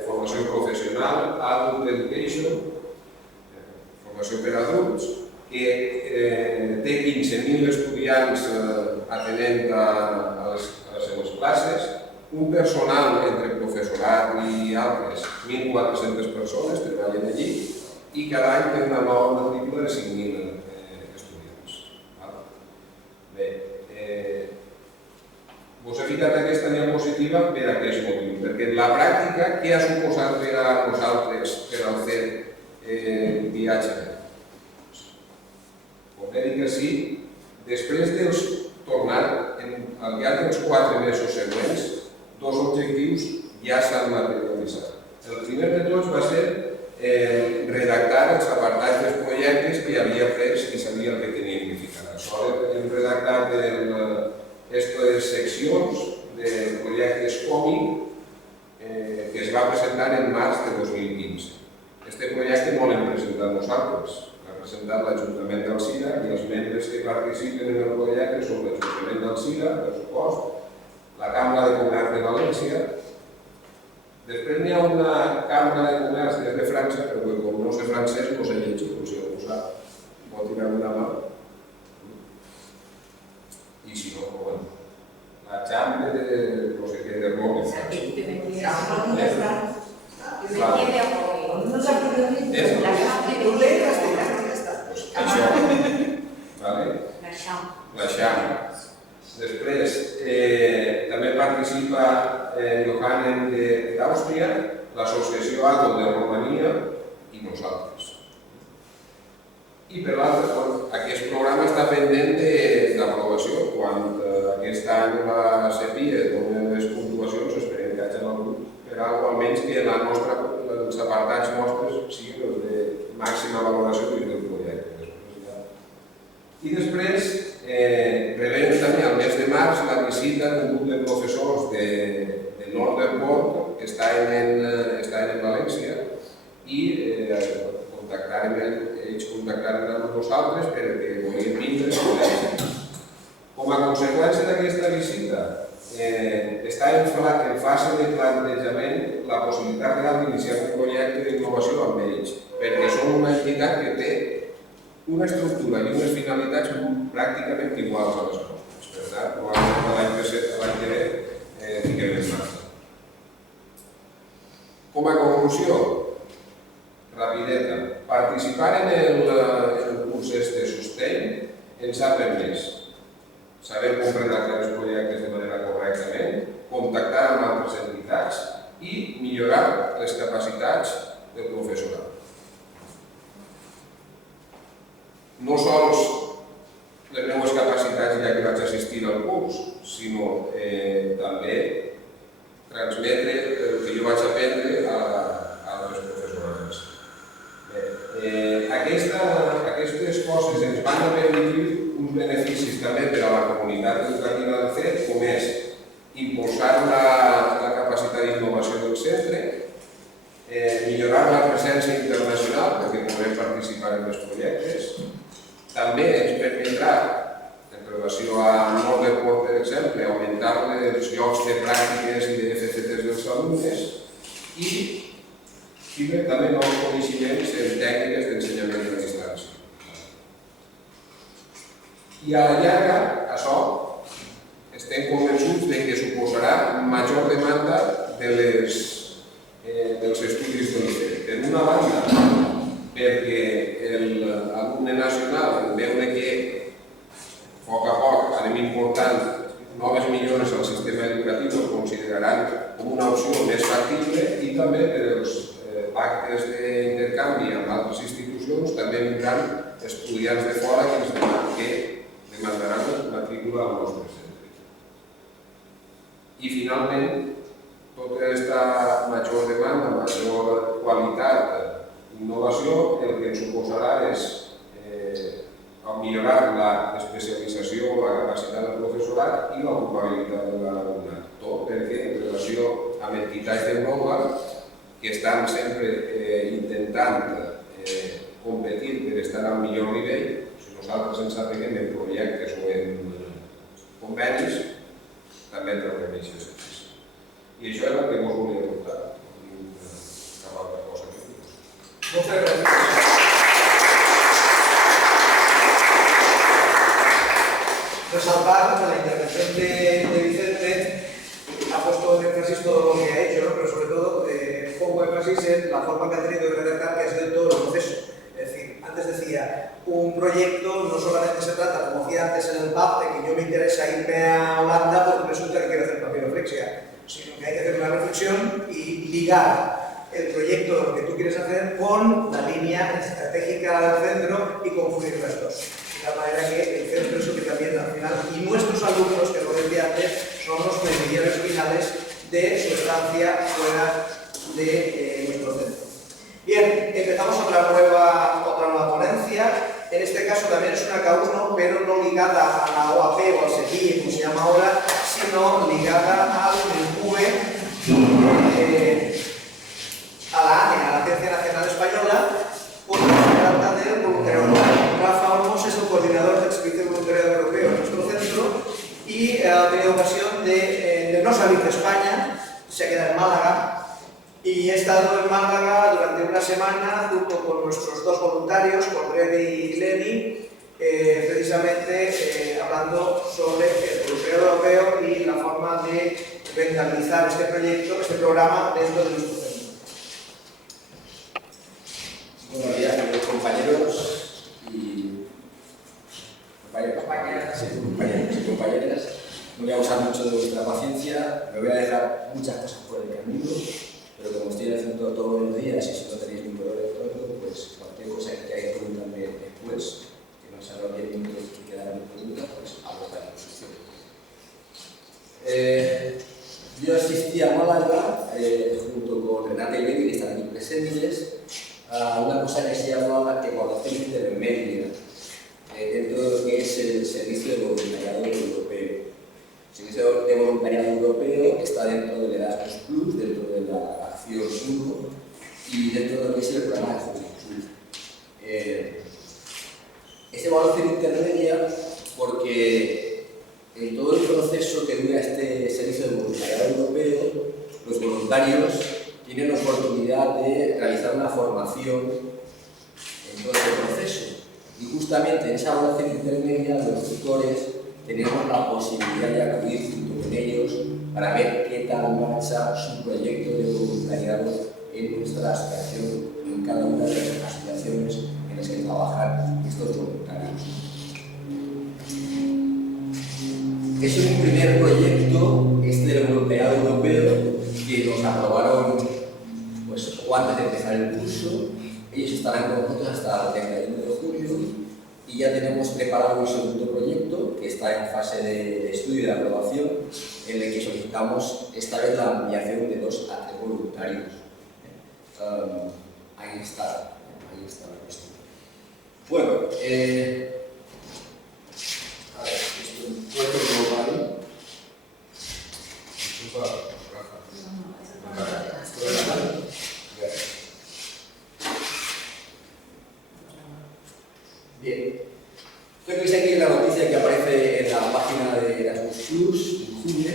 formació professional, adult education, formació per a adults, que té 15.000 estudiants atenent a les seves classes, un personal entre professorat i altres, 1.400 persones treballen allí i cada any té una nova matrícula de 5.000 estudiants. Bé, us he ficat aquesta diapositiva per aquest motiu, perquè en la pràctica, què ha suposat per a nosaltres per al fer viatge? Com he dit que sí, després de tornar al llarg dels 4 mesos següents, 2 objectius ja s'han materialitzat. El primer de tots va ser redactar els apartats dels projectes que havia pres i sabia el que teníem que ficar. Aleshores hem redactat aquestes seccions de projectes còmic que es va presentar en març de 2015. Este projecte no l'hem presentat nosaltres, l'ha presentat l'Ajuntament d'Alzira i els membres que participen en el projecte són l'Ajuntament d'Alzira, per supost, la Cambra de Comerç de València. Després n'hi ha una Cambra de Comerç des de França, però com no sé francès, no sé llegir, si algú sap, pot tirar una mà. I si no, bueno, la Chambre de no sé què, de Roma. Tu lees castellano, ja està. Això, la Chambre. Després, també participa Johannem d'Àustria, l'Associació ADO de Romania i nosaltres. I per l'altre, aquest programa està pendent d'aprovació. Quan aquest any la CEPIE dona les puntuacions, esperem que hagi algun per almenys que els apartats nostres siguin els de màxima valoració del projecte. I després rebem també al mes de març la visita d'un grup de professors de Northern Board que estan en València i ells contactaren amb nosaltres perquè volien vindre a València. Com a conseqüència d'aquesta visita està en fase de plantejament la possibilitat real d'iniciar un projecte d'innovació amb ells, perquè són una entitat que té una estructura i unes finalitats pràcticament iguals a les nostres. Per tant, probablement l'any que ve fiquem en marxa. Com a conclusió, rapideta, participar en el procés de Sustain ens ha permès saber com redactar els projectes de manera correctament, contactar amb altres entitats i millorar les capacitats del professorat. No sols les meves capacitats ja que vaig assistir al curs, sinó també transmetre el que jo vaig aprendre a altres professorats. Aquestes coses ens van permetre uns beneficis també per a la comunitat educativa del CET, com és impulsar la capacitat d'innovació del centre, millorar la presència internacional perquè podrem participar en els projectes. També ens permetrà, en relació a Northern Board, per exemple, augmentar els llocs de pràctiques i de FCTs dels alumnes i tindre també nous coneixements en tècniques d'ensenyament a distància. I a la llarga, això, estem convençuts que suposarà major demanda dels estudis del CET. Per una banda, perquè l'alumne nacional veure que a poc anem important noves millores al sistema educatiu, el consideraran com una opció més factible i també per els pactes d'intercanvi amb altres institucions també vindran estudiants de fora que demandaran matrícula al nostre centre. I finalment, tota aquesta major demanda, major qualitat, innovació, el que ens suposarà és millorar les i l'ocupabilitat de l'alumnat. Tot perquè en relació amb entitats d'Europa que estan sempre intentant competir per estar al millor nivell, si nosaltres ens apliquem en projectes o en convenis, també traurem aquest exercici. I això és el que us volia portar. Cap altra cosa que dir. Moltes gràcies. Resaltar la intervención de Vicente ha puesto en énfasis todo lo que ha hecho, ¿no? Pero sobre todo pongo énfasis en la forma que ha tenido de redactar, que ha sido todo el proceso. Es decir, antes decía, un proyecto no solamente se trata, como decía antes en el PAP, de que yo me interesa irme a Holanda porque resulta que quiero hacer papiroflexia, sino que hay que hacer una reflexión y ligar el proyecto de lo que tú quieres hacer con la línea estratégica del centro y confundir las dos. De tal manera que el centro es lo que también al final, y nuestros alumnos, que lo decía antes, son los beneficiarios finales de su estancia fuera de nuestro centro. Bien, empezamos otra nueva ponencia. En este caso también es una K1, pero no ligada a la OAP o al SEPI, como se llama ahora, sino ligada al MENCUBE, a la ANE, a la Agencia Nacional Española, porque se trata del voluntariado. Rafa Olmos es el coordinador del Servicio de Voluntariado Europeo en nuestro centro y ha tenido ocasión de no salir de España, se queda en Málaga. Y he estado en Málaga durante una semana junto con nuestros dos voluntarios, con Reni y Lenny, precisamente hablando sobre el voluntariado europeo y la forma de rentabilizar este proyecto, este programa dentro de nuestro centro. Buenos días, queridos compañeros y compañeras. No voy a abusar mucho de vuestra paciencia, me voy a dejar muchas cosas por el camino. Pero como estoy en el centro todos los días y si no tenéis mi correo electrónico, pues cualquier cosa que queráis preguntarme después, que no se haga 10 minutos que quedan en preguntas, pues a vuestra disposición. Yo asistí a Málaga junto con Renata y Betty, que están aquí presentes, a una cosa que se llama evaluación intermedia dentro de lo que es el Servicio de Voluntariado Europeo. El Servicio de Voluntariado Europeo está dentro del Erasmus Plus, dentro de la Acción 1 y dentro de lo que es el programa de juventud. Es evaluación intermedia porque en todo el proceso que dura este Servicio de Voluntariado Europeo, los voluntarios tienen la oportunidad de realizar una formación en todo este proceso. Y justamente en esa evaluación intermedia los tutores tenemos la posibilidad de acudir junto con ellos para ver qué tal marcha su proyecto de voluntariado en nuestra asociación, en cada una de las asociaciones en las que trabajan estos voluntarios. Es un primer proyecto, este del voluntariado europeo, que nos aprobaron pues, o antes de empezar el curso. Ellos estarán con nosotros hasta el 31 de julio. Y ya tenemos preparado un segundo proyecto que está en fase de estudio y de aprobación, en el que solicitamos esta vez la ampliación de 2 a 3 voluntarios. Ahí está la cuestión. Bueno, a ver, esto puedo probar. Bien. Creo que veis aquí la noticia que aparece en la página de Erasmus Plus, en junio,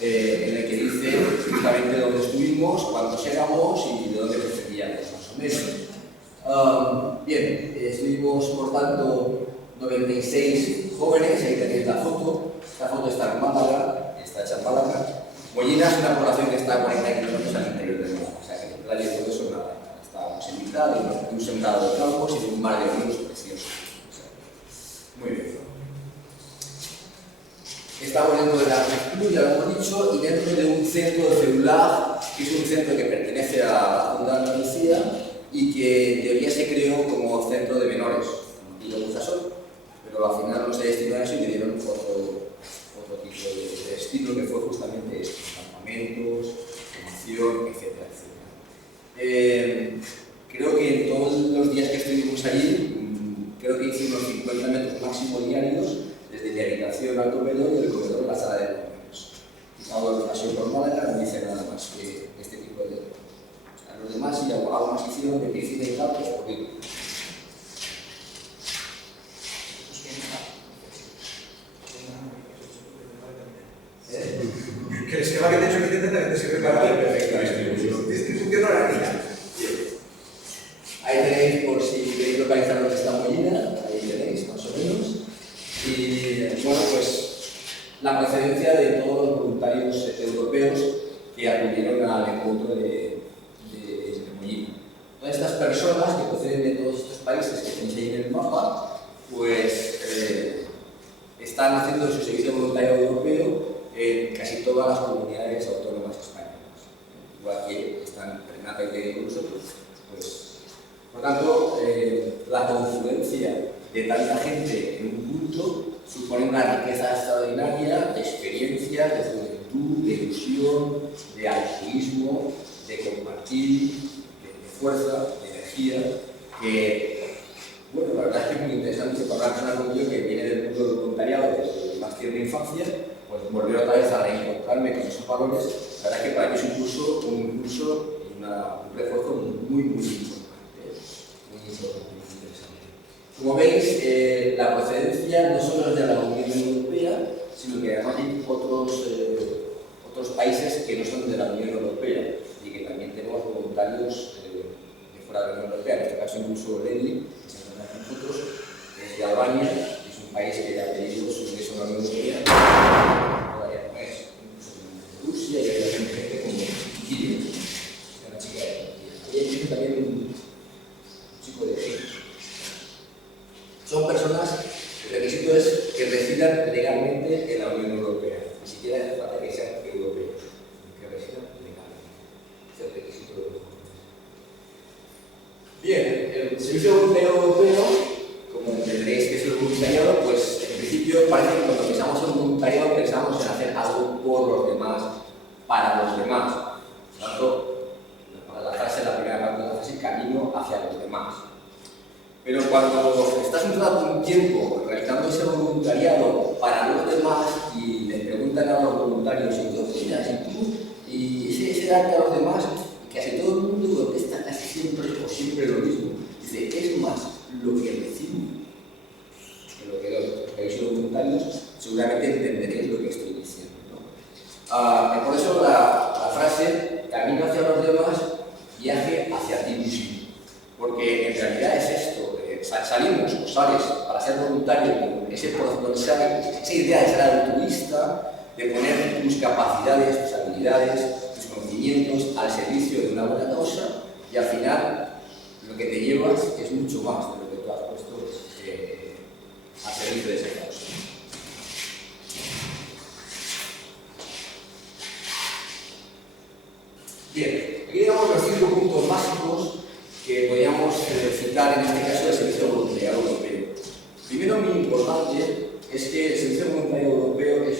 en el que dice justamente dónde estuvimos, cuántos éramos y de dónde procedíamos, más o menos. Bien, estuvimos por tanto 96 jóvenes, ahí tenéis la foto. Esta foto está en Málaga, está hecha en Málaga. Mollina es una población que está a 40 kilómetros al interior de Málaga, o sea que en playa y todo eso nada. Estábamos en mitad de un sembrado de campos y de un mar de ríos preciosos. O sea, muy bien. Estamos dentro de la Erasmus, ya lo hemos dicho, y dentro de un centro de CEULAG, que es un centro que pertenece a la Junta de Andalucía y que en teoría se creó como centro de menores, y lo Burjasot, pero al final no se destinó a eso y le dieron otro tipo de destino que fue justamente esto, campamentos, formación, etcétera, etcétera. Creo que en todos los días que estuvimos allí, creo que hicimos 50 metros máximo diarios, desde mi habitación al comedor y del comedor a la sala de reuniones. Hago el paseo por Málaga, no hice nada más que este tipo de... O sea, los demás, si hago más acción de piscina y tal, pues poquito. Que el esquema que te he hecho aquí te sirve para distribución horaria. Ahí tenéis, por si queréis localizar dónde está Mollina, ahí tenéis, más o menos. Y bueno, pues la procedencia de todos los voluntarios europeos que acudieron al encuentro de Mollina. Todas estas personas que proceden de todos estos países que tenéis ahí en el mapa, pues están haciendo su servicio voluntario europeo en casi todas las comunidades autónomas españolas. Igual que están Renata y Ley con nosotros, pues por tanto, la confluencia de tanta gente en un punto supone una riqueza extraordinaria de experiencias, de juventud, de ilusión, de altruismo, de compartir, de fuerza, de energía, que, bueno, la verdad es que es muy interesante para una persona como yo que viene del mundo del voluntariado desde más tierna infancia, pues volver otra vez a reencontrarme con esos valores. La verdad es que para mí es un curso y un refuerzo muy importante. Como veis, la procedencia no solo es de la Unión Europea, sino que además hay otros países que no son de la Unión Europea y que también tenemos voluntarios de fuera de la Unión Europea. En este caso, incluso Lely, que se encuentra con nosotros, que es de Albania, que es un país que ha pedido su ingreso a la Unión Europea. Todavía no es, incluso en Rusia y hay gente como Kirill, una chica de Turquía. Y hay también un chico de Egipto. Son personas, el requisito es que residan legalmente en la Unión Europea. Ni siquiera hace falta que sean europeos, que residan legalmente. Es el requisito de los jóvenes. Bien, el Servicio Voluntario Europeo, como entenderéis que es el voluntariado, pues en principio parece que cuando pensamos en voluntariado pensamos en hacer algo por los demás, para los demás. Por lo tanto, la primera parte de la frase, camino hacia los demás. Pero cuando estás un tiempo realizando ese voluntariado para los demás y les preguntan a los voluntarios, ¿y tú opinas? ¿Y tú? Y ese darte a los demás, casi todo el mundo contesta casi siempre lo mismo. Dice, es más lo que recibo que lo que doy. Los que habéis sido voluntarios seguramente entenderéis lo que estoy diciendo, ¿no? Por eso la frase, camino hacia los demás, viaje hacia ti mismo. Porque en realidad es esto, salimos o sales para ser voluntario con esa idea de ser altruista, de poner tus capacidades, tus habilidades, tus conocimientos al servicio de una buena causa y al final lo que te llevas es mucho más de lo que tú has puesto al servicio de esa causa. Bien, aquí digamos los 5 puntos básicos que podríamos citar en este caso del Servicio Voluntariado Europeo. Primero, muy importante, es que el Servicio Voluntario Europeo es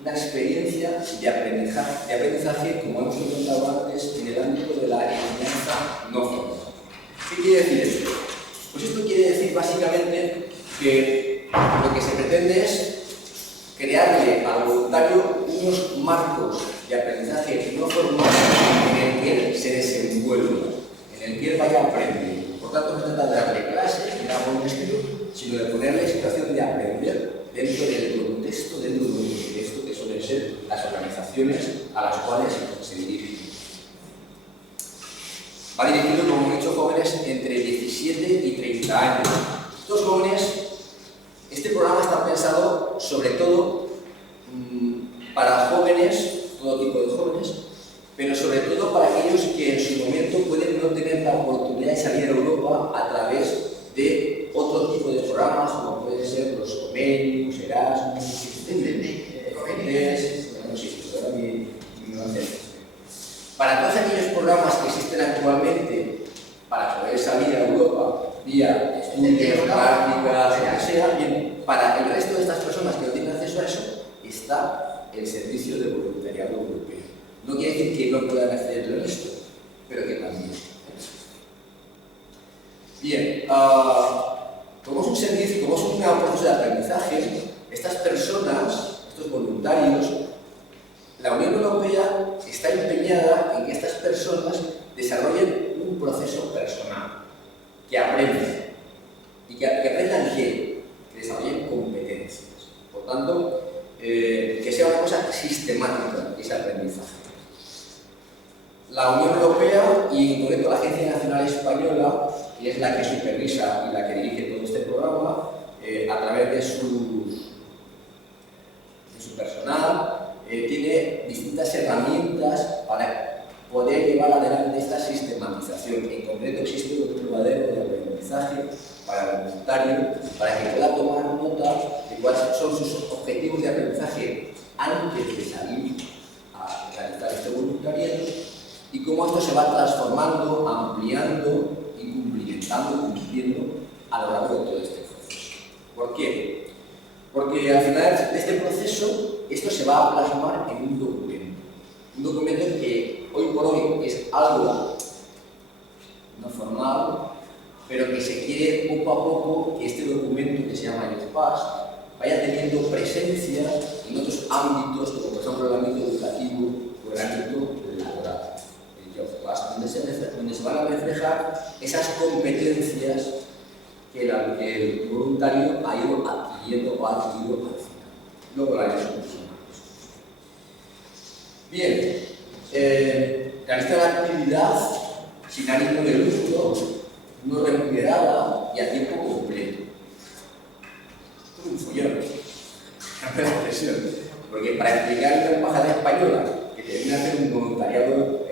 una experiencia de aprendizaje, como hemos comentado antes, en el ámbito de la enseñanza no formal. ¿Qué quiere decir esto? Pues esto quiere decir básicamente que lo que se pretende es crearle al voluntario unos marcos de aprendizaje no formal en el que él se desenvuelva, en el que él vaya aprendiendo. Por tanto, no se trata de darle clases ni nada por el estilo, sino de ponerle situación de aprender dentro del contexto que suelen ser las organizaciones a las cuales se dirigen. Va dirigido, como hemos dicho, jóvenes entre 17 y 30 años. Estos jóvenes, este programa está pensado sobre todo para jóvenes, todo tipo de jóvenes, pero sobre todo para aquellos que en su momento pueden no tener la oportunidad de salir a Europa a través de otro tipo de programas, como pueden ser los Comenius, Erasmus, para todos aquellos programas que existen actualmente para poder salir a Europa vía estudios, prácticas, lo que sea, bien, para el resto de estas personas que no tienen acceso a eso, está el servicio de voluntariado europeo. No quiere decir que no puedan acceder al resto, pero que también. Bien, como es un servicio, como es un proceso de aprendizaje, estas personas, estos voluntarios, la Unión Europea está empeñada en que estas personas desarrollen un proceso personal, que aprendan. ¿Y que aprendan qué? Que desarrollen competencias. Por tanto, que sea una cosa sistemática ese aprendizaje. La Unión Europea y en concreto la Agencia Nacional Española, que es la que supervisa y la que dirige todo este programa, a través de su personal, tiene distintas herramientas para poder llevar adelante esta sistematización. En concreto existe un probadero de aprendizaje para el voluntario, para que pueda tomar nota de cuáles son sus objetivos de aprendizaje antes de salir a realizar este voluntariado y cómo esto se va transformando, ampliando y cumpliendo a lo largo de todo este proceso. ¿Por qué? Porque al final de este proceso esto se va a plasmar en un documento que hoy por hoy es algo no formal, pero que se quiere poco a poco que este documento que se llama YOPAS vaya teniendo presencia en otros ámbitos, como por ejemplo el ámbito educativo o el ámbito laboral. El YOPAS, donde se van a reflejar esas competencias que el voluntario ha ido adquiriendo o ha adquirido al final. Luego la haremos un poco más. Bien, realizar la actividad sin ánimo de lucro, no remunerada y a tiempo completo. Esto es un follón, cambia la expresión, porque para explicar a una embajada española que te viene a hacer un voluntariado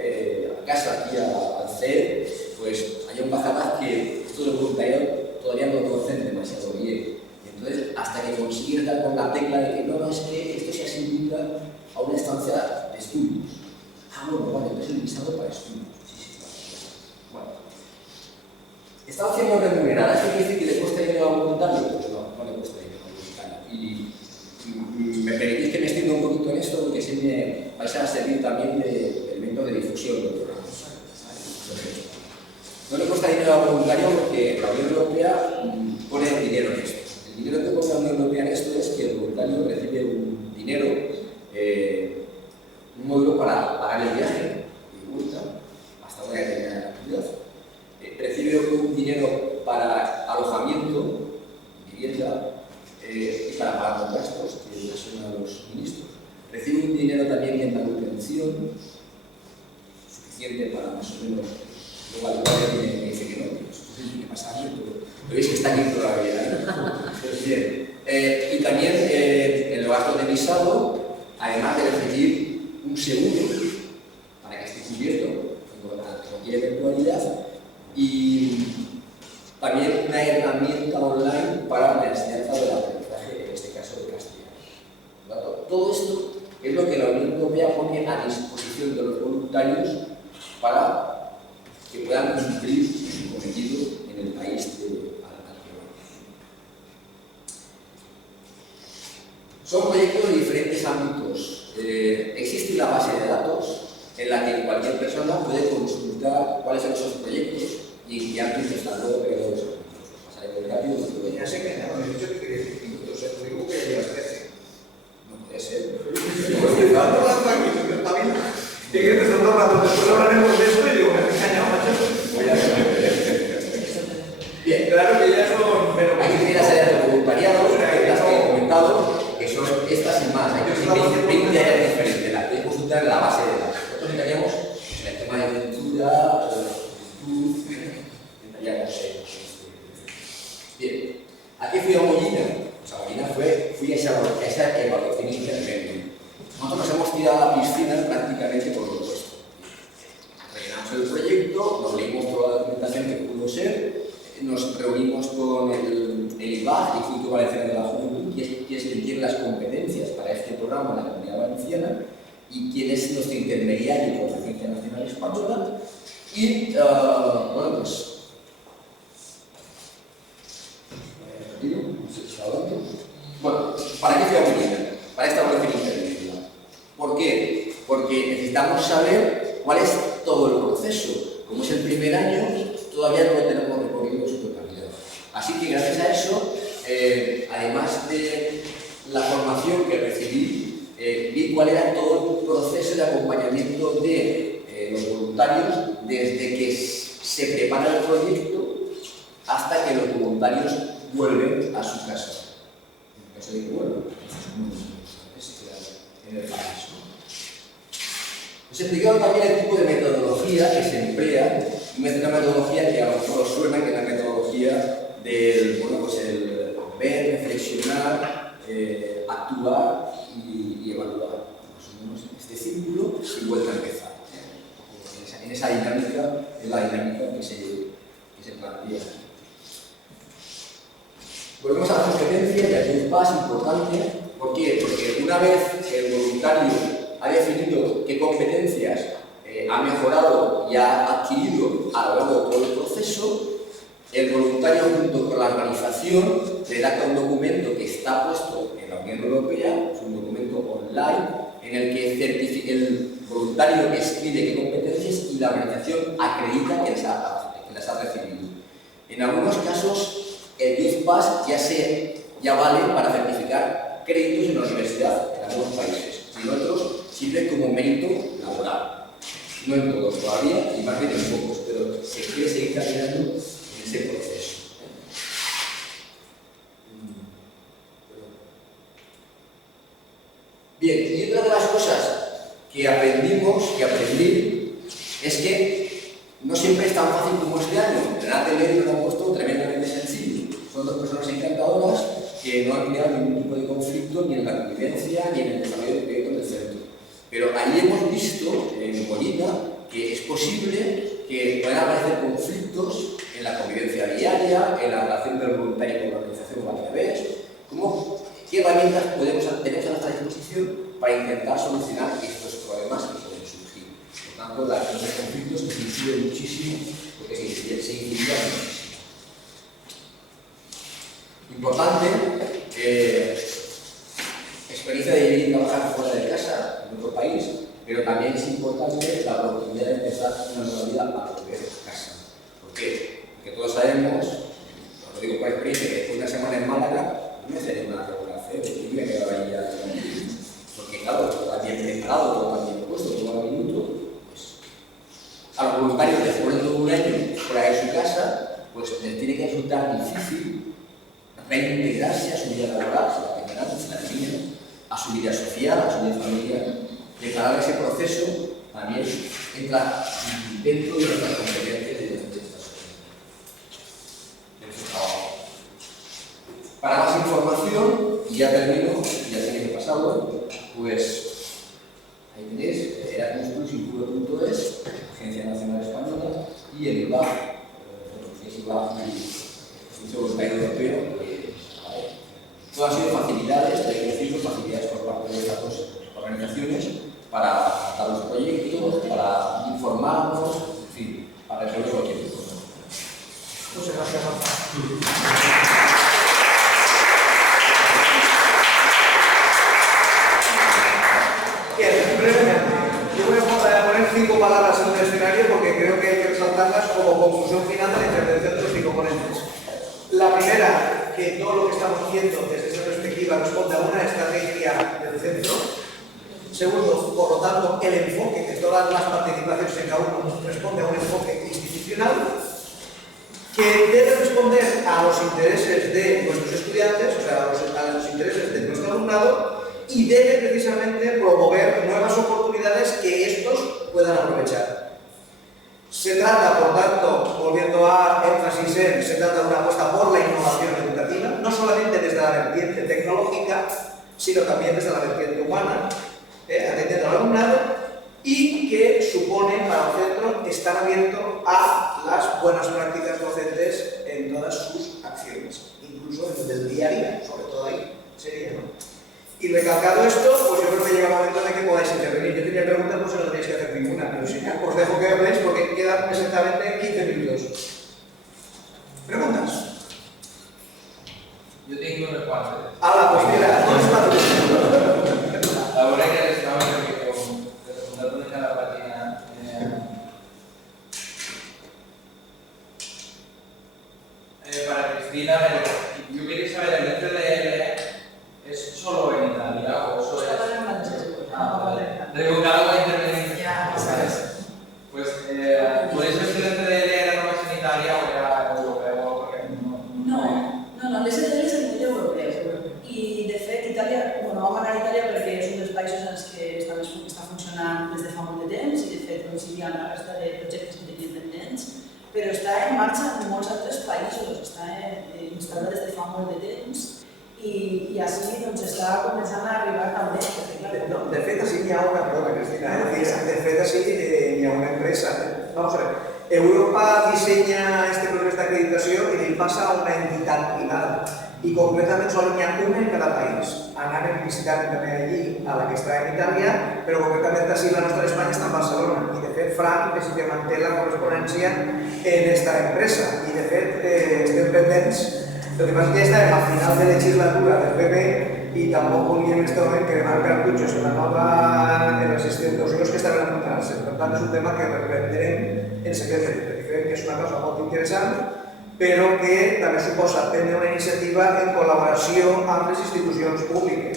a casa aquí al CER, pues hay embajadas que esto del voluntariado todavía no lo conocen demasiado bien. Entonces, hasta que consigues dar con la tecla de que no, es que esto se asimila a una estancia de estudios. Ah, bueno, vale, entonces el visado para estudios. Bueno. ¿Estancia no remunerada? ¿Eso quiere decir que le cuesta dinero a voluntario? Pues no le cuesta dinero a voluntario. Y me permitís que me extienda un poquito en esto, porque sí me vais a servir también de elemento de difusión del programa. No le cuesta dinero a voluntario porque la Unión Europea pone dinero en esto. El dinero que pone la Unión Europea en esto es que el voluntario recibe un dinero, un módulo para pagar el viaje y vuelta hasta una determinada cantidad. Recibe un dinero para alojamiento, vivienda y para pagar los gastos que ocasionan los ministros. Recibe un dinero también en manutención, suficiente para más o menos. Luego al cual me dice que no, que pasa bien, pero veis que está aquí todavía. Pues bien. Y también en los gastos de visado, además de recibir un seguro para que esté cubierto en cualquier eventualidad, y también una herramienta online para la enseñanza del aprendizaje, en este caso de castellano. Todo esto es lo que la Unión Europea pone a disposición de los voluntarios para que puedan cumplir su cometido en el país al que van. Son proyectos de diferentes ámbitos. Existe una base de datos en la que cualquier persona puede consultar cuáles son esos proyectos y en qué ámbito están luego pegados esos proyectos. Pasaré muy rápido. Ya sé que no, me he dicho que quería 10 minutos, te digo que ya llevas 13. No puede ser. ¿Qué crees que está todo el rato? Después hablaremos de esto y digo, me he engañado, macho. Bien, claro que ya son... Aquí tiene las áreas de voluntariado, las que he comentado, que son estas y más. Hay 20 áreas diferentes, las que consultar en la base de datos. Nosotros entraríamos en el tema de cultura, entraríamos bien. ¿A qué fui a Mollina? Pues a Mollina fui a esa evaluación intermedia. Nosotros nos hemos tirado a la piscina prácticamente por todo esto. Rellenamos el proyecto, nos leímos toda la documentación que pudo ser, nos reunimos con el IVAG, Instituto Valenciano de la Juventud, que es quien tiene las competencias para este programa en la Comunidad Valenciana y quien es nuestro intermediario con la Agencia Nacional Española. Y, bueno, pues... Bueno, ¿para qué fui a Mollina? Para esta evaluación intermedia. ¿Por qué? Porque necesitamos saber cuál es todo el proceso. Como es el primer año, todavía no lo tenemos recorrido en su totalidad. Así que gracias a eso, además de las formación que recibí, vi cuál era todo el proceso de acompañamiento de los voluntarios desde que se prepara el proyecto hasta que los voluntarios vuelven a su casa. En el caso de que vuelvan, en el país. Os he explicado también el tipo de metodología que se emplea, una metodología que a lo mejor os suena, que es la metodología del, bueno, pues el ver, reflexionar, actuar y evaluar. Más o menos este círculo y vuelta a empezar. En esa dinámica, es la dinámica que se plantea. Volvemos a la competencia, y aquí un paso importante. ¿Por qué? Porque una vez que el voluntario ha definido qué competencias ha mejorado y ha adquirido a lo largo de todo el proceso, el voluntario junto con la organización redacta un documento que está puesto en la Unión Europea, es un documento online, en el que el voluntario escribe qué competencias y la organización acredita que las ha recibido. En algunos casos, el Youth Pass ya vale para certificar créditos en la universidad en algunos países, y en otros sirve como mérito laboral. No en todos todavía, y más bien en pocos, pero se quiere seguir caminando en ese proceso. Bien, y otra de las cosas que aprendí, es que no siempre es tan fácil como este año. En ATL lo han puesto tremendamente sencillo. Son dos personas encantadoras que no han creado ningún tipo de conflicto ni en la convivencia ni en el desarrollo del proyecto del centro. Pero ahí hemos visto, en Molina, que es posible que puedan aparecer conflictos en la convivencia diaria, en la relación del voluntario con la organización varias veces. ¿Qué herramientas tenemos a nuestra disposición para intentar solucionar estos problemas que pueden surgir? Por tanto, la relación de conflictos que se incide muchísimo, porque se incidirá muchísimo. Importante, experiencia de vivir y trabajar fuera de casa, en otro país, pero también es importante la oportunidad de empezar una nueva vida a volver a casa. ¿Por qué? Porque todos sabemos, os lo digo por experiencia, que después de una semana en Málaga, no me hace una regulación, y me quedo ahí ya. Porque claro, todo está bien preparado, todo está bien puesto, todo al minuto, pues a los voluntarios después de todo un año fuera de su casa, pues les tiene que resultar difícil reintegrarse a su vida laboral, si la tendrán, si la terminan, a su vida social, a su vida familiar. Declarar ese proceso también entra dentro de nuestras competencias de estas cosas. Para más información, y ya termino, ya tenéis pasado, pues ahí tenéis erasmus+infuro.es, Agencia Nacional Española, y el IBAG, que es IBAG y el Instituto Voluntario Europeo. Todas han sido facilidades, hay que decirlo, facilidades por parte de estas dos organizaciones para adaptar los proyectos, para informarnos, en fin, para resolver cualquier cosa. Muchas gracias, Rafa. Bien, brevemente, yo voy a poner 5 palabras en el escenario porque creo que hay que resaltarlas como conclusión final de la intervención de los 5 ponentes. La primera, que todo lo que estamos haciendo desde esta perspectiva responde a una estrategia del centro. Segundo, por lo tanto, el enfoque de todas las participaciones en cada uno responde a un enfoque institucional que debe responder a los intereses de nuestros estudiantes, o sea, a los intereses de nuestro alumnado, y debe precisamente promover nuevas oportunidades que estos puedan aprovechar. Se trata, por tanto, volviendo a énfasis se trata de una apuesta por la innovación educativa, no solamente desde la vertiente tecnológica, sino también desde la vertiente humana, atendiendo al alumnado, y que supone para el centro estar abierto a las buenas prácticas docentes en todas sus acciones, incluso en el día a día, sobre todo ahí sería, ¿no? Y recalcado esto, pues yo creo que llega el momento de que podáis intervenir. Yo tenía preguntas, pues no tenéis que hacer ninguna, pero si no, os dejo que habléis porque quedan exactamente 15 minutos. ¿Preguntas? Yo tengo unas cuantas. Hala, pues mira, no es para Ahora que estaba con datos de cada página. Para Cristina, yo quería saber, el DCDL es solo en Italia. no, l'SDL és a nivell europeu. I, de fet, Itàlia, vam anar a Itàlia perquè és un dels països en els que està funcionant des de fa molt de temps i, de fet, coincidia amb la resta de projectes que tenien pendents, però està en marxa en molts altres països, està instal·lada des de fa molt de temps i així està començant a arribar també. No, de fet, així hi ha una cosa, Cristina, de fet, així hi ha una empresa. Vamos a ver, Europa diseña este proceso de acreditación y le pasa a una entidad privada. Y concretamente solo hi ha una en cada país. Anàvem visitant també allí, a la que està en Itàlia, però concretament així la nostra Espanya està en Barcelona. I de fet, Frank és el que manté la correspondència en esta empresa. I de fet, estem pendents. Lo que pasa es que estarem a final de legislatura del PP y tampoco volvíem en este moment cremar cartutxos en les institucions que estaven apuntant-se. Per tant, és un tema que reprenderem en secret, perquè crec que és una cosa molt interessant, però que també suposa prendre una iniciativa en col·laboració amb les institucions públiques,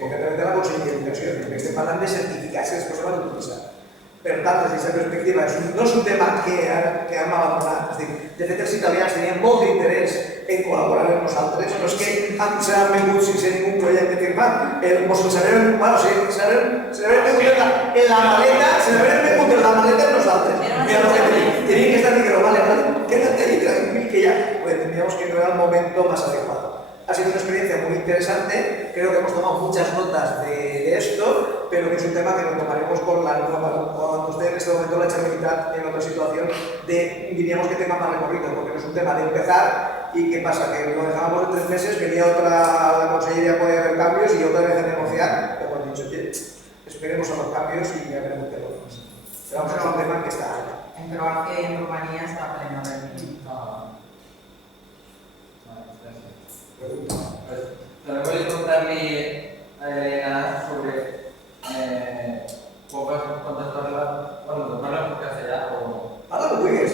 concretament la Conselleria d'Educació, perquè estem parlant de certificats que després s'han d'utilitzar. Per tant, des d'aquesta perspectiva, no és un tema que hem abandonat. De fet, els italians tenien molt d'interès en col·laborar amb nosaltres, no és que se n'han vengut sense ningú projecte firmat. Se n'han vengut en la maleta amb nosaltres. Pero que tenían que estar diciendo, vale, quédate ahí tranquilo que ya, pues entendíamos que no era el momento más adecuado. Ha sido una experiencia muy interesante, creo que hemos tomado muchas notas de esto, pero que es un tema que lo tomaremos con la nueva, cuando esté en este momento la Generalitat en otra situación, diríamos que tenga más recorrido, porque no es un tema de empezar y qué pasa, que lo dejábamos en 3 meses, venía la Consellería puede haber cambios y otra vez a negociar, pero hemos dicho, oye, esperemos a los cambios y ya veremos qué hacemos. Pero vamos, es un tema que está ahí. En Croacia y en Rumanía está pleno de También voy a preguntarle a Elena sobre cuántas hablan por castellano. Habla portugués.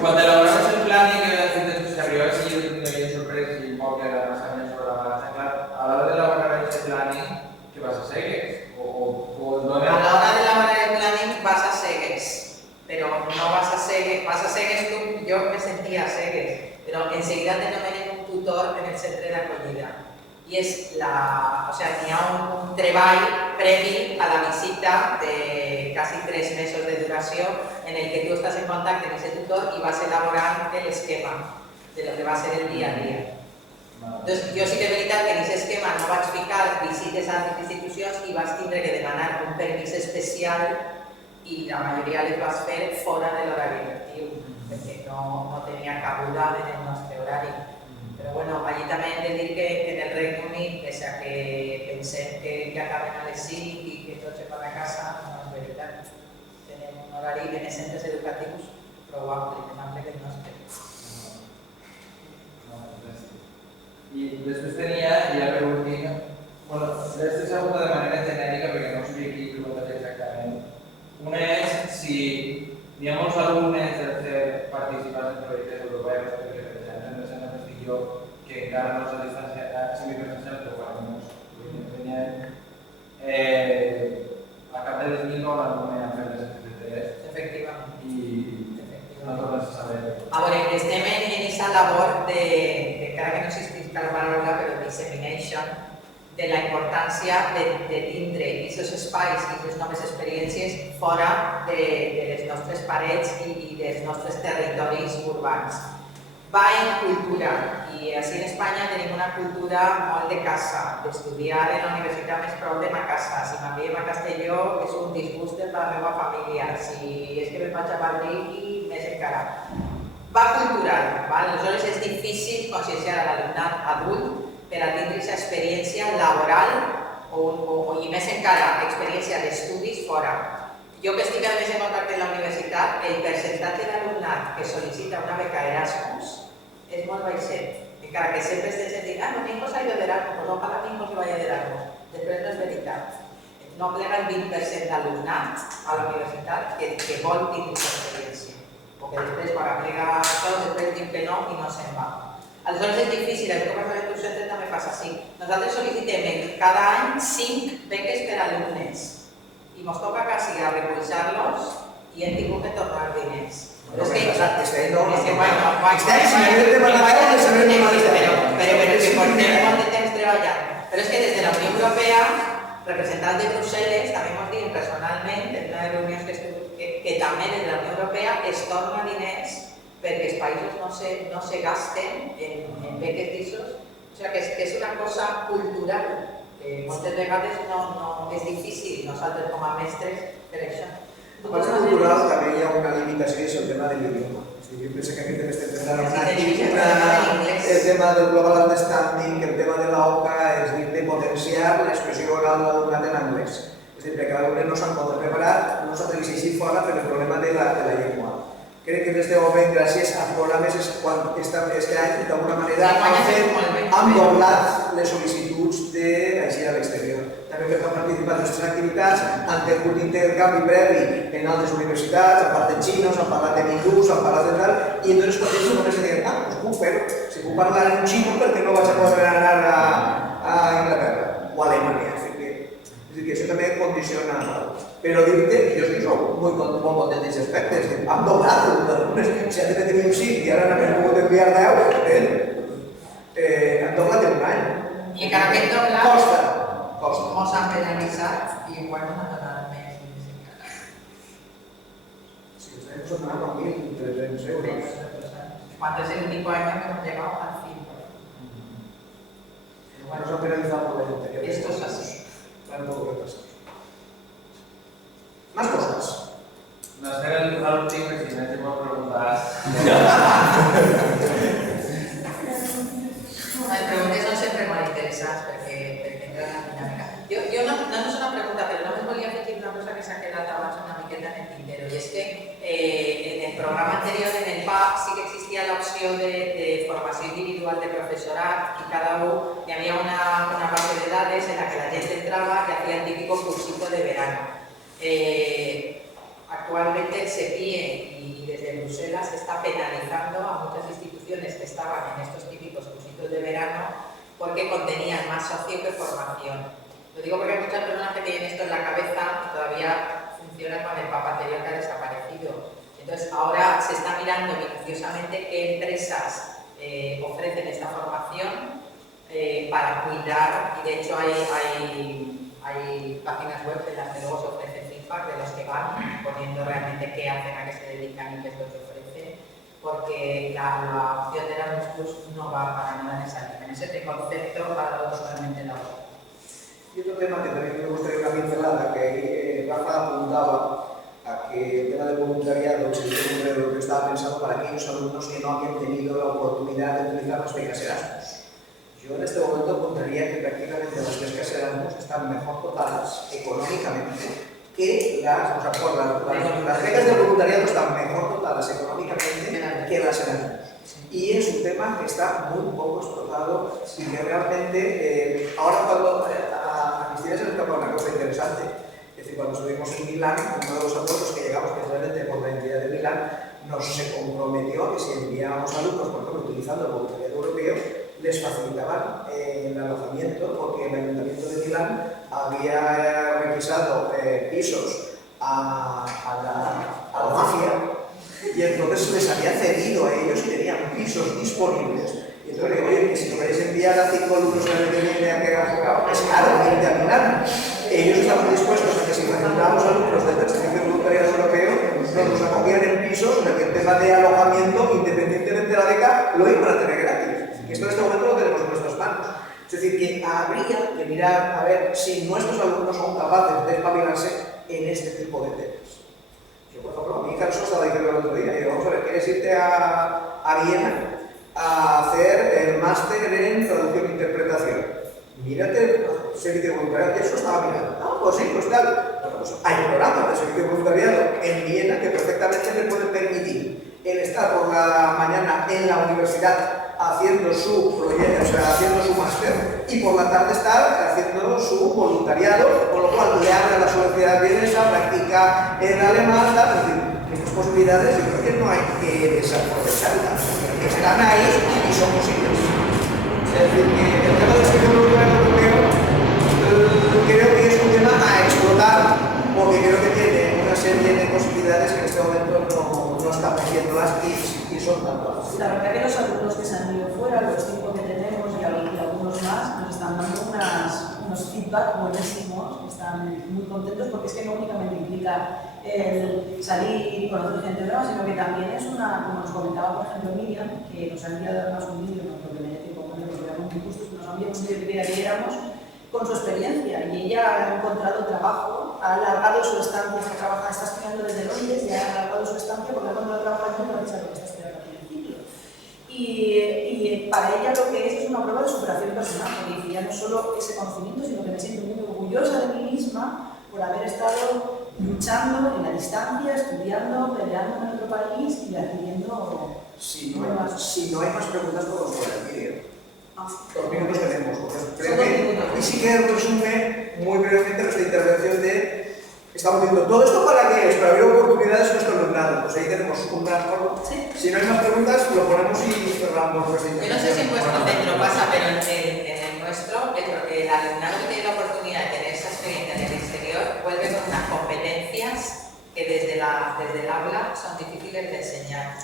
Cuando elaboramos el plan y que se arriba así, yo tenía sorpresa y un poco que era más o menos sobre la balanza, claro, a la hora de elaborar ese planning, ¿qué vas a hacer? A la hora de elaborar el planning vas a cegues, pero no vas a cegues tú, yo me sentía cegues, pero enseguida te nomenen un tutor en el centre d'acollida. I és n'hi ha un treball previ a la visita de quasi 3 mesos de duració en el que tu estàs en contacte amb aquest tutor i vas elaborant l'esquema de lo que va ser el dia a dia. Entonces, jo sí que és veritat que en aquest esquema no vaig ficar visites a altres institucions i vas tindre que demanar un permís especial i la majoria les vas fer fora de l'horari lectiu, perquè no tenia cabuda en el nostre horari. Però bueno, allí també hem de dir que en el Regne Unit, pese a que pensem que acaben a les 5 i que tots se van a casa, no és veritat. Tenim un horari en els centres educatius prou ampli, més ampli que el nostre. Y después tenía, ya per últim, bueno, esto se apunta de manera genérica porque no sé aquí preguntas exactamente. Una es si, digamos, alumnes del CEP participan en proyectos europeos, porque representan que encara no se distancia semipresencial, pero bueno, a cap de 10.000 no l'alumne han fet les FTTs. Efectivament. I no tornes a saber. A veure, estem en aquesta labor de, encara que no existís la paraula, però dissemination, de la importància de tindre aquests espais i aquestes noves experiències fora de les nostres parets i dels nostres territoris urbans. Va en cultura, i així en Espanya tenim una cultura molt de casa, d'estudiar en la universitat més prop de ma casa. Si m'enviem a Castelló és un disgust per la meva família, si és que me'n vaig a Madrid i més encara. Va cultural, aleshores és difícil conscienciar a l'alumnat adult per a tindre aquesta experiència laboral i més encara experiència d'estudis fora. Jo que estic a més en contacte amb la universitat, el percentatge d'alumnat que sol·licita una beca Erasmus és molt baixet. Encara que sempre estem dient, mi hijo se ha ido de Erasmus, pues ojalá mi hijo se vaya de Erasmus. Després no és veritat. No plega el 20% d'alumnat a la universitat que vol tindre aquesta experiència. O que després, quan plega això, després diu que no i no se'n va. Aleshores és difícil, el que passa en tu centre també passa així. Nosaltres sol·licitem cada any 5 beques per alumnes i ens toca quasi a recolzar-los i hem tingut que tornar diners. Pero es que bueno, pero que por temps treballant. Però és que des de la Unió Europea, representants de Brussel·les, també ens diuen personalment, en una de les reunions que també des de la Unió Europea es torna diners perquè els països no se gasten en beques d'ISOs. O sigui que és una cosa cultural que moltes vegades no és difícil nosaltres com a mestres per això. A part cultural també hi ha una limitació i és el tema de l'idioma. Jo penso que aquí també estem pensant el tema del global understanding, el tema de l'OCA, és dir, de potenciar l'expressió oral de l'alumnat en anglès. És dir, perquè l'alumne no se'n pot preparar, no s'atreveix a eixir fora per el problema de la llengua. Crec que en aquest moment, gràcies als programes, és quan aquest any, d'alguna manera, han doblat les sol·licituds d'aixir a l'exterior. També perquè han participat en aquestes activitats, han tingut intercanvi previ en altres universitats, han parlat de xinos, han parlat de hindús, han parlat de tal, i entonces quan ells només diuen, doncs puc fer-ho. Si puc parlar en xino, perquè no vaig a poder anar a Anglaterra o a Alemanya. És dir, que això també condiciona. Però dir-te, jo estic molt content d'aquests aspectes, han doblat d'algunes, si han de tenir un 5 i ara n'hem pogut enviar 10, han doblat en un any. I encara que hem doblat, costa. Mos han penalitzat i igual no han donat més. Sí, ens han donat 1.300 euros. Cuando es el único año que hemos llegado al 5. Nos han penalizado por la anterior. Esto es así. Más cosas. Nos queda el último y si no te puedo preguntar. Les preguntes són sempre molt interessants perquè entren en la dinàmica. Jo no és una pregunta, però només volia afegir una cosa que s'ha quedat abans una miqueta en el tintero, i és que en el programa anterior, en el PAP, sí que existia l'opció de formació individual de professorat i cada un hi havia una base de dades en la que la gent entrava y hacía el típico cursito de verano. Actualmente el SEPIE y desde Bruselas se está penalizando a muchas instituciones que estaban en estos típicos cursitos de verano porque contenían más socio que formación. Lo digo porque hay muchas personas que tienen esto en la cabeza y todavía funciona con el PAP anterior que ha desaparecido. Entonces ahora se está mirando minuciosamente qué empresas ofrecen esta formación para cuidar, y de hecho hay páginas web en las que luego se ofrece feedback de los que van poniendo realmente qué hacen, a qué se dedican y qué es lo que ofrecen, porque la opción de Erasmus Plus no va para nada en esa línea. En ese concepto ha dado totalmente la otra. Y otro tema que también me gustaría una pincelada, que Rafa apuntaba a que el tema del voluntariado sería un modelo que estaba pensado para aquellos alumnos que no habían tenido la oportunidad de utilizar las becas Erasmus. Yo en este momento apuntaría que prácticamente las becas Erasmus están mejor dotadas económicamente que las becas de voluntariado están mejor dotadas económicamente que las Erasmus. Y es un tema que está muy poco explotado y que realmente, ahora cuando a Cristina se le escapa una cosa interesante, es decir, cuando estuvimos en Milán, uno de los acuerdos que llegamos precisamente por la entidad de Milán, nos se comprometió que si enviábamos alumnos, por ejemplo, utilizando el voluntariado europeo, les facilitaban el alojamiento, porque el Ayuntamiento de Milán había requisado pisos a la mafia, y entonces les había cedido a ellos y tenían pisos disponibles. Y entonces le digo, oye, que si no queréis enviar a 5 alumnos que vienen a que hagan jugado, es caro irte a Milán. Ellos estaban dispuestos a que si facilitábamos alumnos del Servicio de Voluntariado Europeo, nos acogían en pisos en el que el tema de alojamiento, independientemente de la beca, lo iban a tener gratis. Y esto en este momento lo tenemos en nuestras manos. Es decir, que habría que mirar a ver si nuestros alumnos son capaces de espabilarse en este tipo de temas. Yo, por ejemplo, a mí Carlos estaba diciendo el otro día, y vamos a ver, ¿quieres irte a Viena a hacer el máster en traducción e interpretación? Mírate el servicio de voluntariado, eso estaba mirando. Ah, pues sí, pues tal. Bueno, pues hay programas de servicio de voluntariado en Viena que perfectamente le pueden permitir el estar por la mañana en la universidad haciendo su proyecto, o sea, haciendo su máster, y por la tarde estar haciendo su voluntariado, con lo cual le abre la sociedad vienesa, practica el alemán, tal, es decir, estas posibilidades yo creo que no hay que desaprovecharlas, están ahí y son posibles. Es decir, que el tema del servicio voluntario europeo creo que es un tema a explotar, porque creo que tiene una serie de posibilidades que en este momento no estamos viendo. son tan bajas. La verdad que los alumnos que se han ido fuera, los 5 que tenemos y algunos más, nos están dando unos feedback buenísimos, están muy contentos porque es que no únicamente implica el salir y conocer gente nueva, sino que también es como nos comentaba por ejemplo Miriam, que nos ha enviado además un vídeo, no porque me dé tiempo, bueno, porque éramos muy justos, nos ha enviado un vídeo que viéramos con su experiencia y ella ha encontrado trabajo, ha alargado su estancia, está estudiando desde Londres y ha alargado su estancia porque ha encontrado trabajo aquí y no ha lo que está estudiando aquí en el ciclo. Y para ella lo que es una prueba de superación personal, porque dice ya no solo ese conocimiento, sino que me siento muy orgullosa de mí misma por haber estado luchando en la distancia, estudiando, peleando en otro país y adquiriendo... Si no hay más preguntas, podemos poner el vídeo. 2 minutos tenemos. Y sí que resume muy brevemente nuestra intervención de... Estamos diciendo, ¿todo esto para qué es? Para abrir oportunidades a nuestro alumnado. Pues ahí tenemos un gran foro. ¿Sí? Si no hay más preguntas, lo ponemos y cerramos nuestra Yo intervención. no sé si en vuestro centro pasa, pero en el nuestro, el alumnado que tiene la oportunidad de tener esa experiencia en el exterior vuelve con unas competencias que desde el aula son difíciles de enseñar.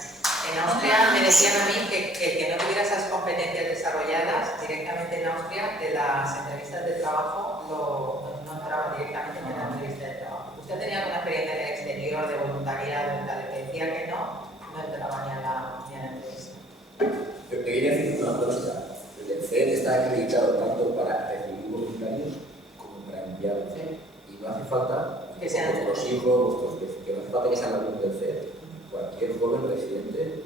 En Austria me decían a mí que no tuviera esas competencias desarrolladas directamente en Austria, que las entrevistas de trabajo no entraba directamente en la entrevista de trabajo. Usted tenía alguna experiencia en el exterior de voluntariado, tal, que decía que no entraba ni a la entrevista. Pero te quería decir una cosa. El CEN está acreditado tanto para recibir voluntarios como para enviarlos. Y no hace falta que sean vuestros hijos, que no hace falta que sean alumnos del CEN. Cualquier joven residente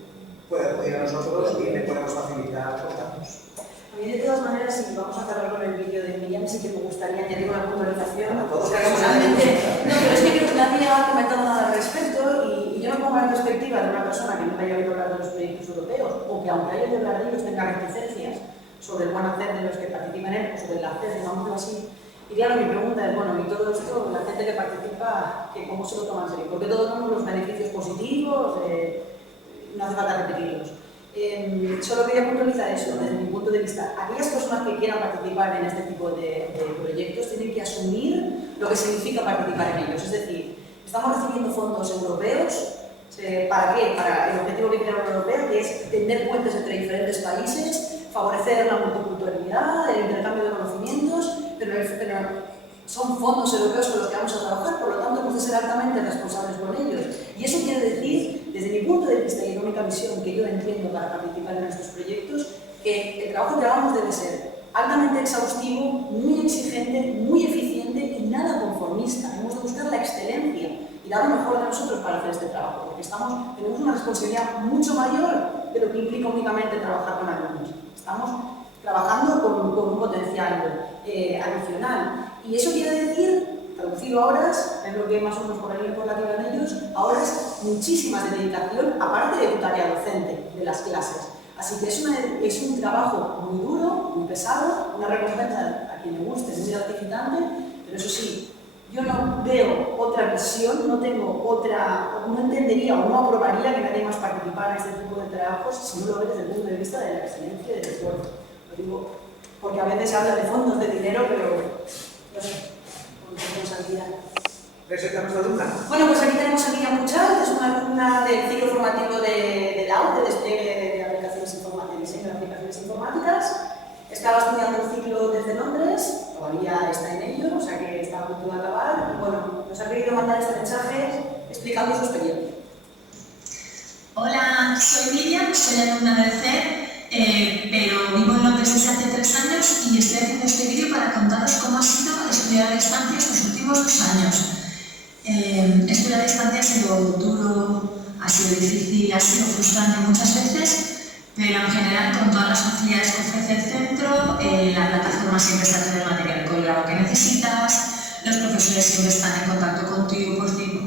puede acudir a nosotros y le podemos facilitar los datos. A mí de todas maneras, si vamos a cerrar con el vídeo de Miriam, sí que me gustaría añadir una puntualización. Todos Realmente, no, pero es que creo que nadie ha comentado nada al respecto y yo me pongo en perspectiva de una persona que nunca haya oído hablar de los proyectos europeos o que aunque haya oído hablar de ellos tenga reticencias sobre el buen hacer de los que participan en él o sobre el hacer, digámoslo así. Y claro, mi pregunta es, bueno, y todo esto, la gente que participa, ¿cómo se lo toma en serio? Porque todos tenemos los beneficios positivos, no hace falta repetirlos. Solo quería puntualizar eso, desde mi punto de vista. Aquellas personas que quieran participar en este tipo de proyectos tienen que asumir lo que significa participar en ellos. Es decir, estamos recibiendo fondos europeos, ¿para qué? Para el objetivo que tiene la Unión Europea, que es tender puentes entre diferentes países, favorecer la multiculturalidad, el intercambio de conocimientos, pero son fondos europeos con los que vamos a trabajar, por lo tanto hemos de ser altamente responsables con ellos. Y eso quiere decir, desde mi punto de vista y la única visión que yo entiendo para participar en estos proyectos, que el trabajo que hagamos debe ser altamente exhaustivo, muy exigente, muy eficiente y nada conformista. Hemos de buscar la excelencia y dar lo mejor de nosotros para hacer este trabajo, porque tenemos una responsabilidad mucho mayor de lo que implica únicamente trabajar con alumnos. Estamos trabajando con un potencial adicional. Y eso quiere decir, traducido a horas, es lo que más o menos por ahí por la que van ellos, a horas muchísimas de dedicación, aparte de tu tarea docente de las clases. Así que es un trabajo muy duro, muy pesado, una recompensa a quien le guste, muy gratificante, pero eso sí, yo no veo otra visión, no entendería o no aprobaría que nadie más participara en este tipo de trabajos si no lo ve desde el punto de vista de la excelencia y del esfuerzo. Lo digo porque a veces se habla de fondos, de dinero, pero no sé, con responsabilidad. ¿Presenta nuestra alumna? Bueno, pues aquí tenemos a Miriam Puchal, que es una alumna del ciclo formativo de la de despliegue de aplicaciones informáticas, diseño de aplicaciones informáticas. Estaba estudiando el ciclo desde Londres, todavía está en ello, o sea que está a punto de acabar. Y bueno, nos ha querido mandar este mensaje explicando su experiencia. Hola, soy Miriam, soy alumna del CEN, pero vivo en Londres desde hace 3 años y estoy haciendo este vídeo para contaros cómo ha sido estudiar a distancia estos últimos 2 años. Estudiar a distancia ha sido duro, ha sido difícil, ha sido frustrante muchas veces, pero en general con todas las facilidades que ofrece el centro, la plataforma siempre está todo el material colgado que necesitas, los profesores siempre están en contacto contigo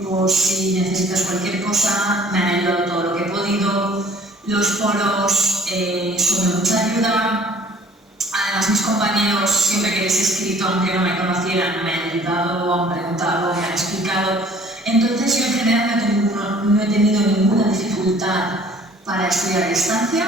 por si necesitas cualquier cosa, me han ayudado todo lo que he podido, los foros son de mucha ayuda. Además, mis compañeros, siempre que les he escrito, aunque no me conocieran, me han ayudado, han preguntado, me han explicado. Entonces, yo en general no he tenido ninguna dificultad para estudiar a distancia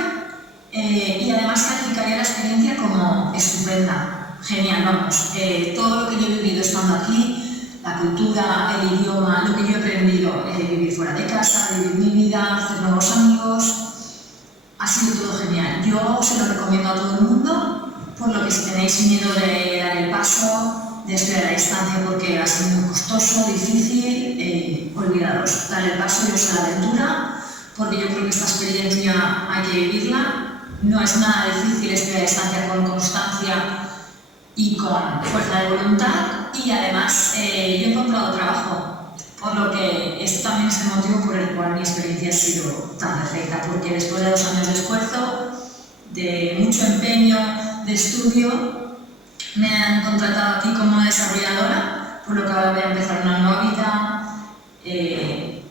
y además calificaría la experiencia como estupenda, genial, vamos. Todo lo que yo he vivido estando aquí, la cultura, el idioma, lo que yo he aprendido, vivir fuera de casa, vivir mi vida, hacer nuevos amigos. ha sido todo genial. Yo se lo recomiendo a todo el mundo, por lo que si tenéis miedo de dar el paso, de estudiar a distancia porque ha sido muy costoso, difícil, olvidaros, dar el paso y os a la aventura, porque yo creo que esta experiencia hay que vivirla. No es nada difícil estudiar a distancia con constancia y con fuerza de voluntad, y además yo he encontrado trabajo, por lo que esto también es el motivo por el cual mi experiencia ha sido tan perfecta, porque después de 2 años de esfuerzo, de mucho empeño, de estudio, me han contratado aquí como desarrolladora, por lo que ahora voy a empezar una nueva vida,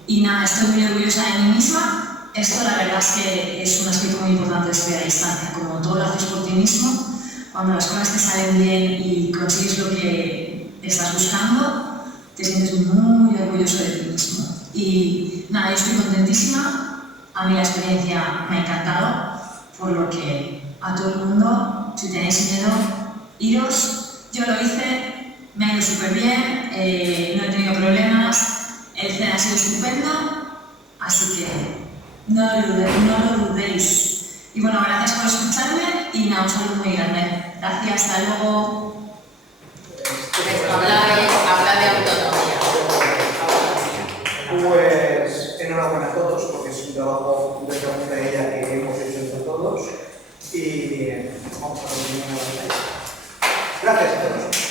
y nada, estoy muy orgullosa de mí misma. Esto la verdad es que es un aspecto muy importante de estudiar a distancia, como todo lo haces por ti mismo. Cuando las cosas te salen bien y consigues lo que estás buscando, te sientes muy orgulloso de ti mismo. Y nada, yo estoy contentísima, a mí la experiencia me ha encantado, por lo que a todo el mundo, si tenéis miedo, iros. Yo lo hice, me ha ido súper bien, no he tenido problemas, el CEN ha sido estupendo, así que no lo dudéis. Y bueno, gracias por escucharme y nada, un saludo muy grande. Gracias, hasta luego. Habla de autonomía. Pues enhorabuena a todos, porque es un trabajo de pregunta de ella que hemos hecho entre todos. Y vamos a continuar. Gracias a todos.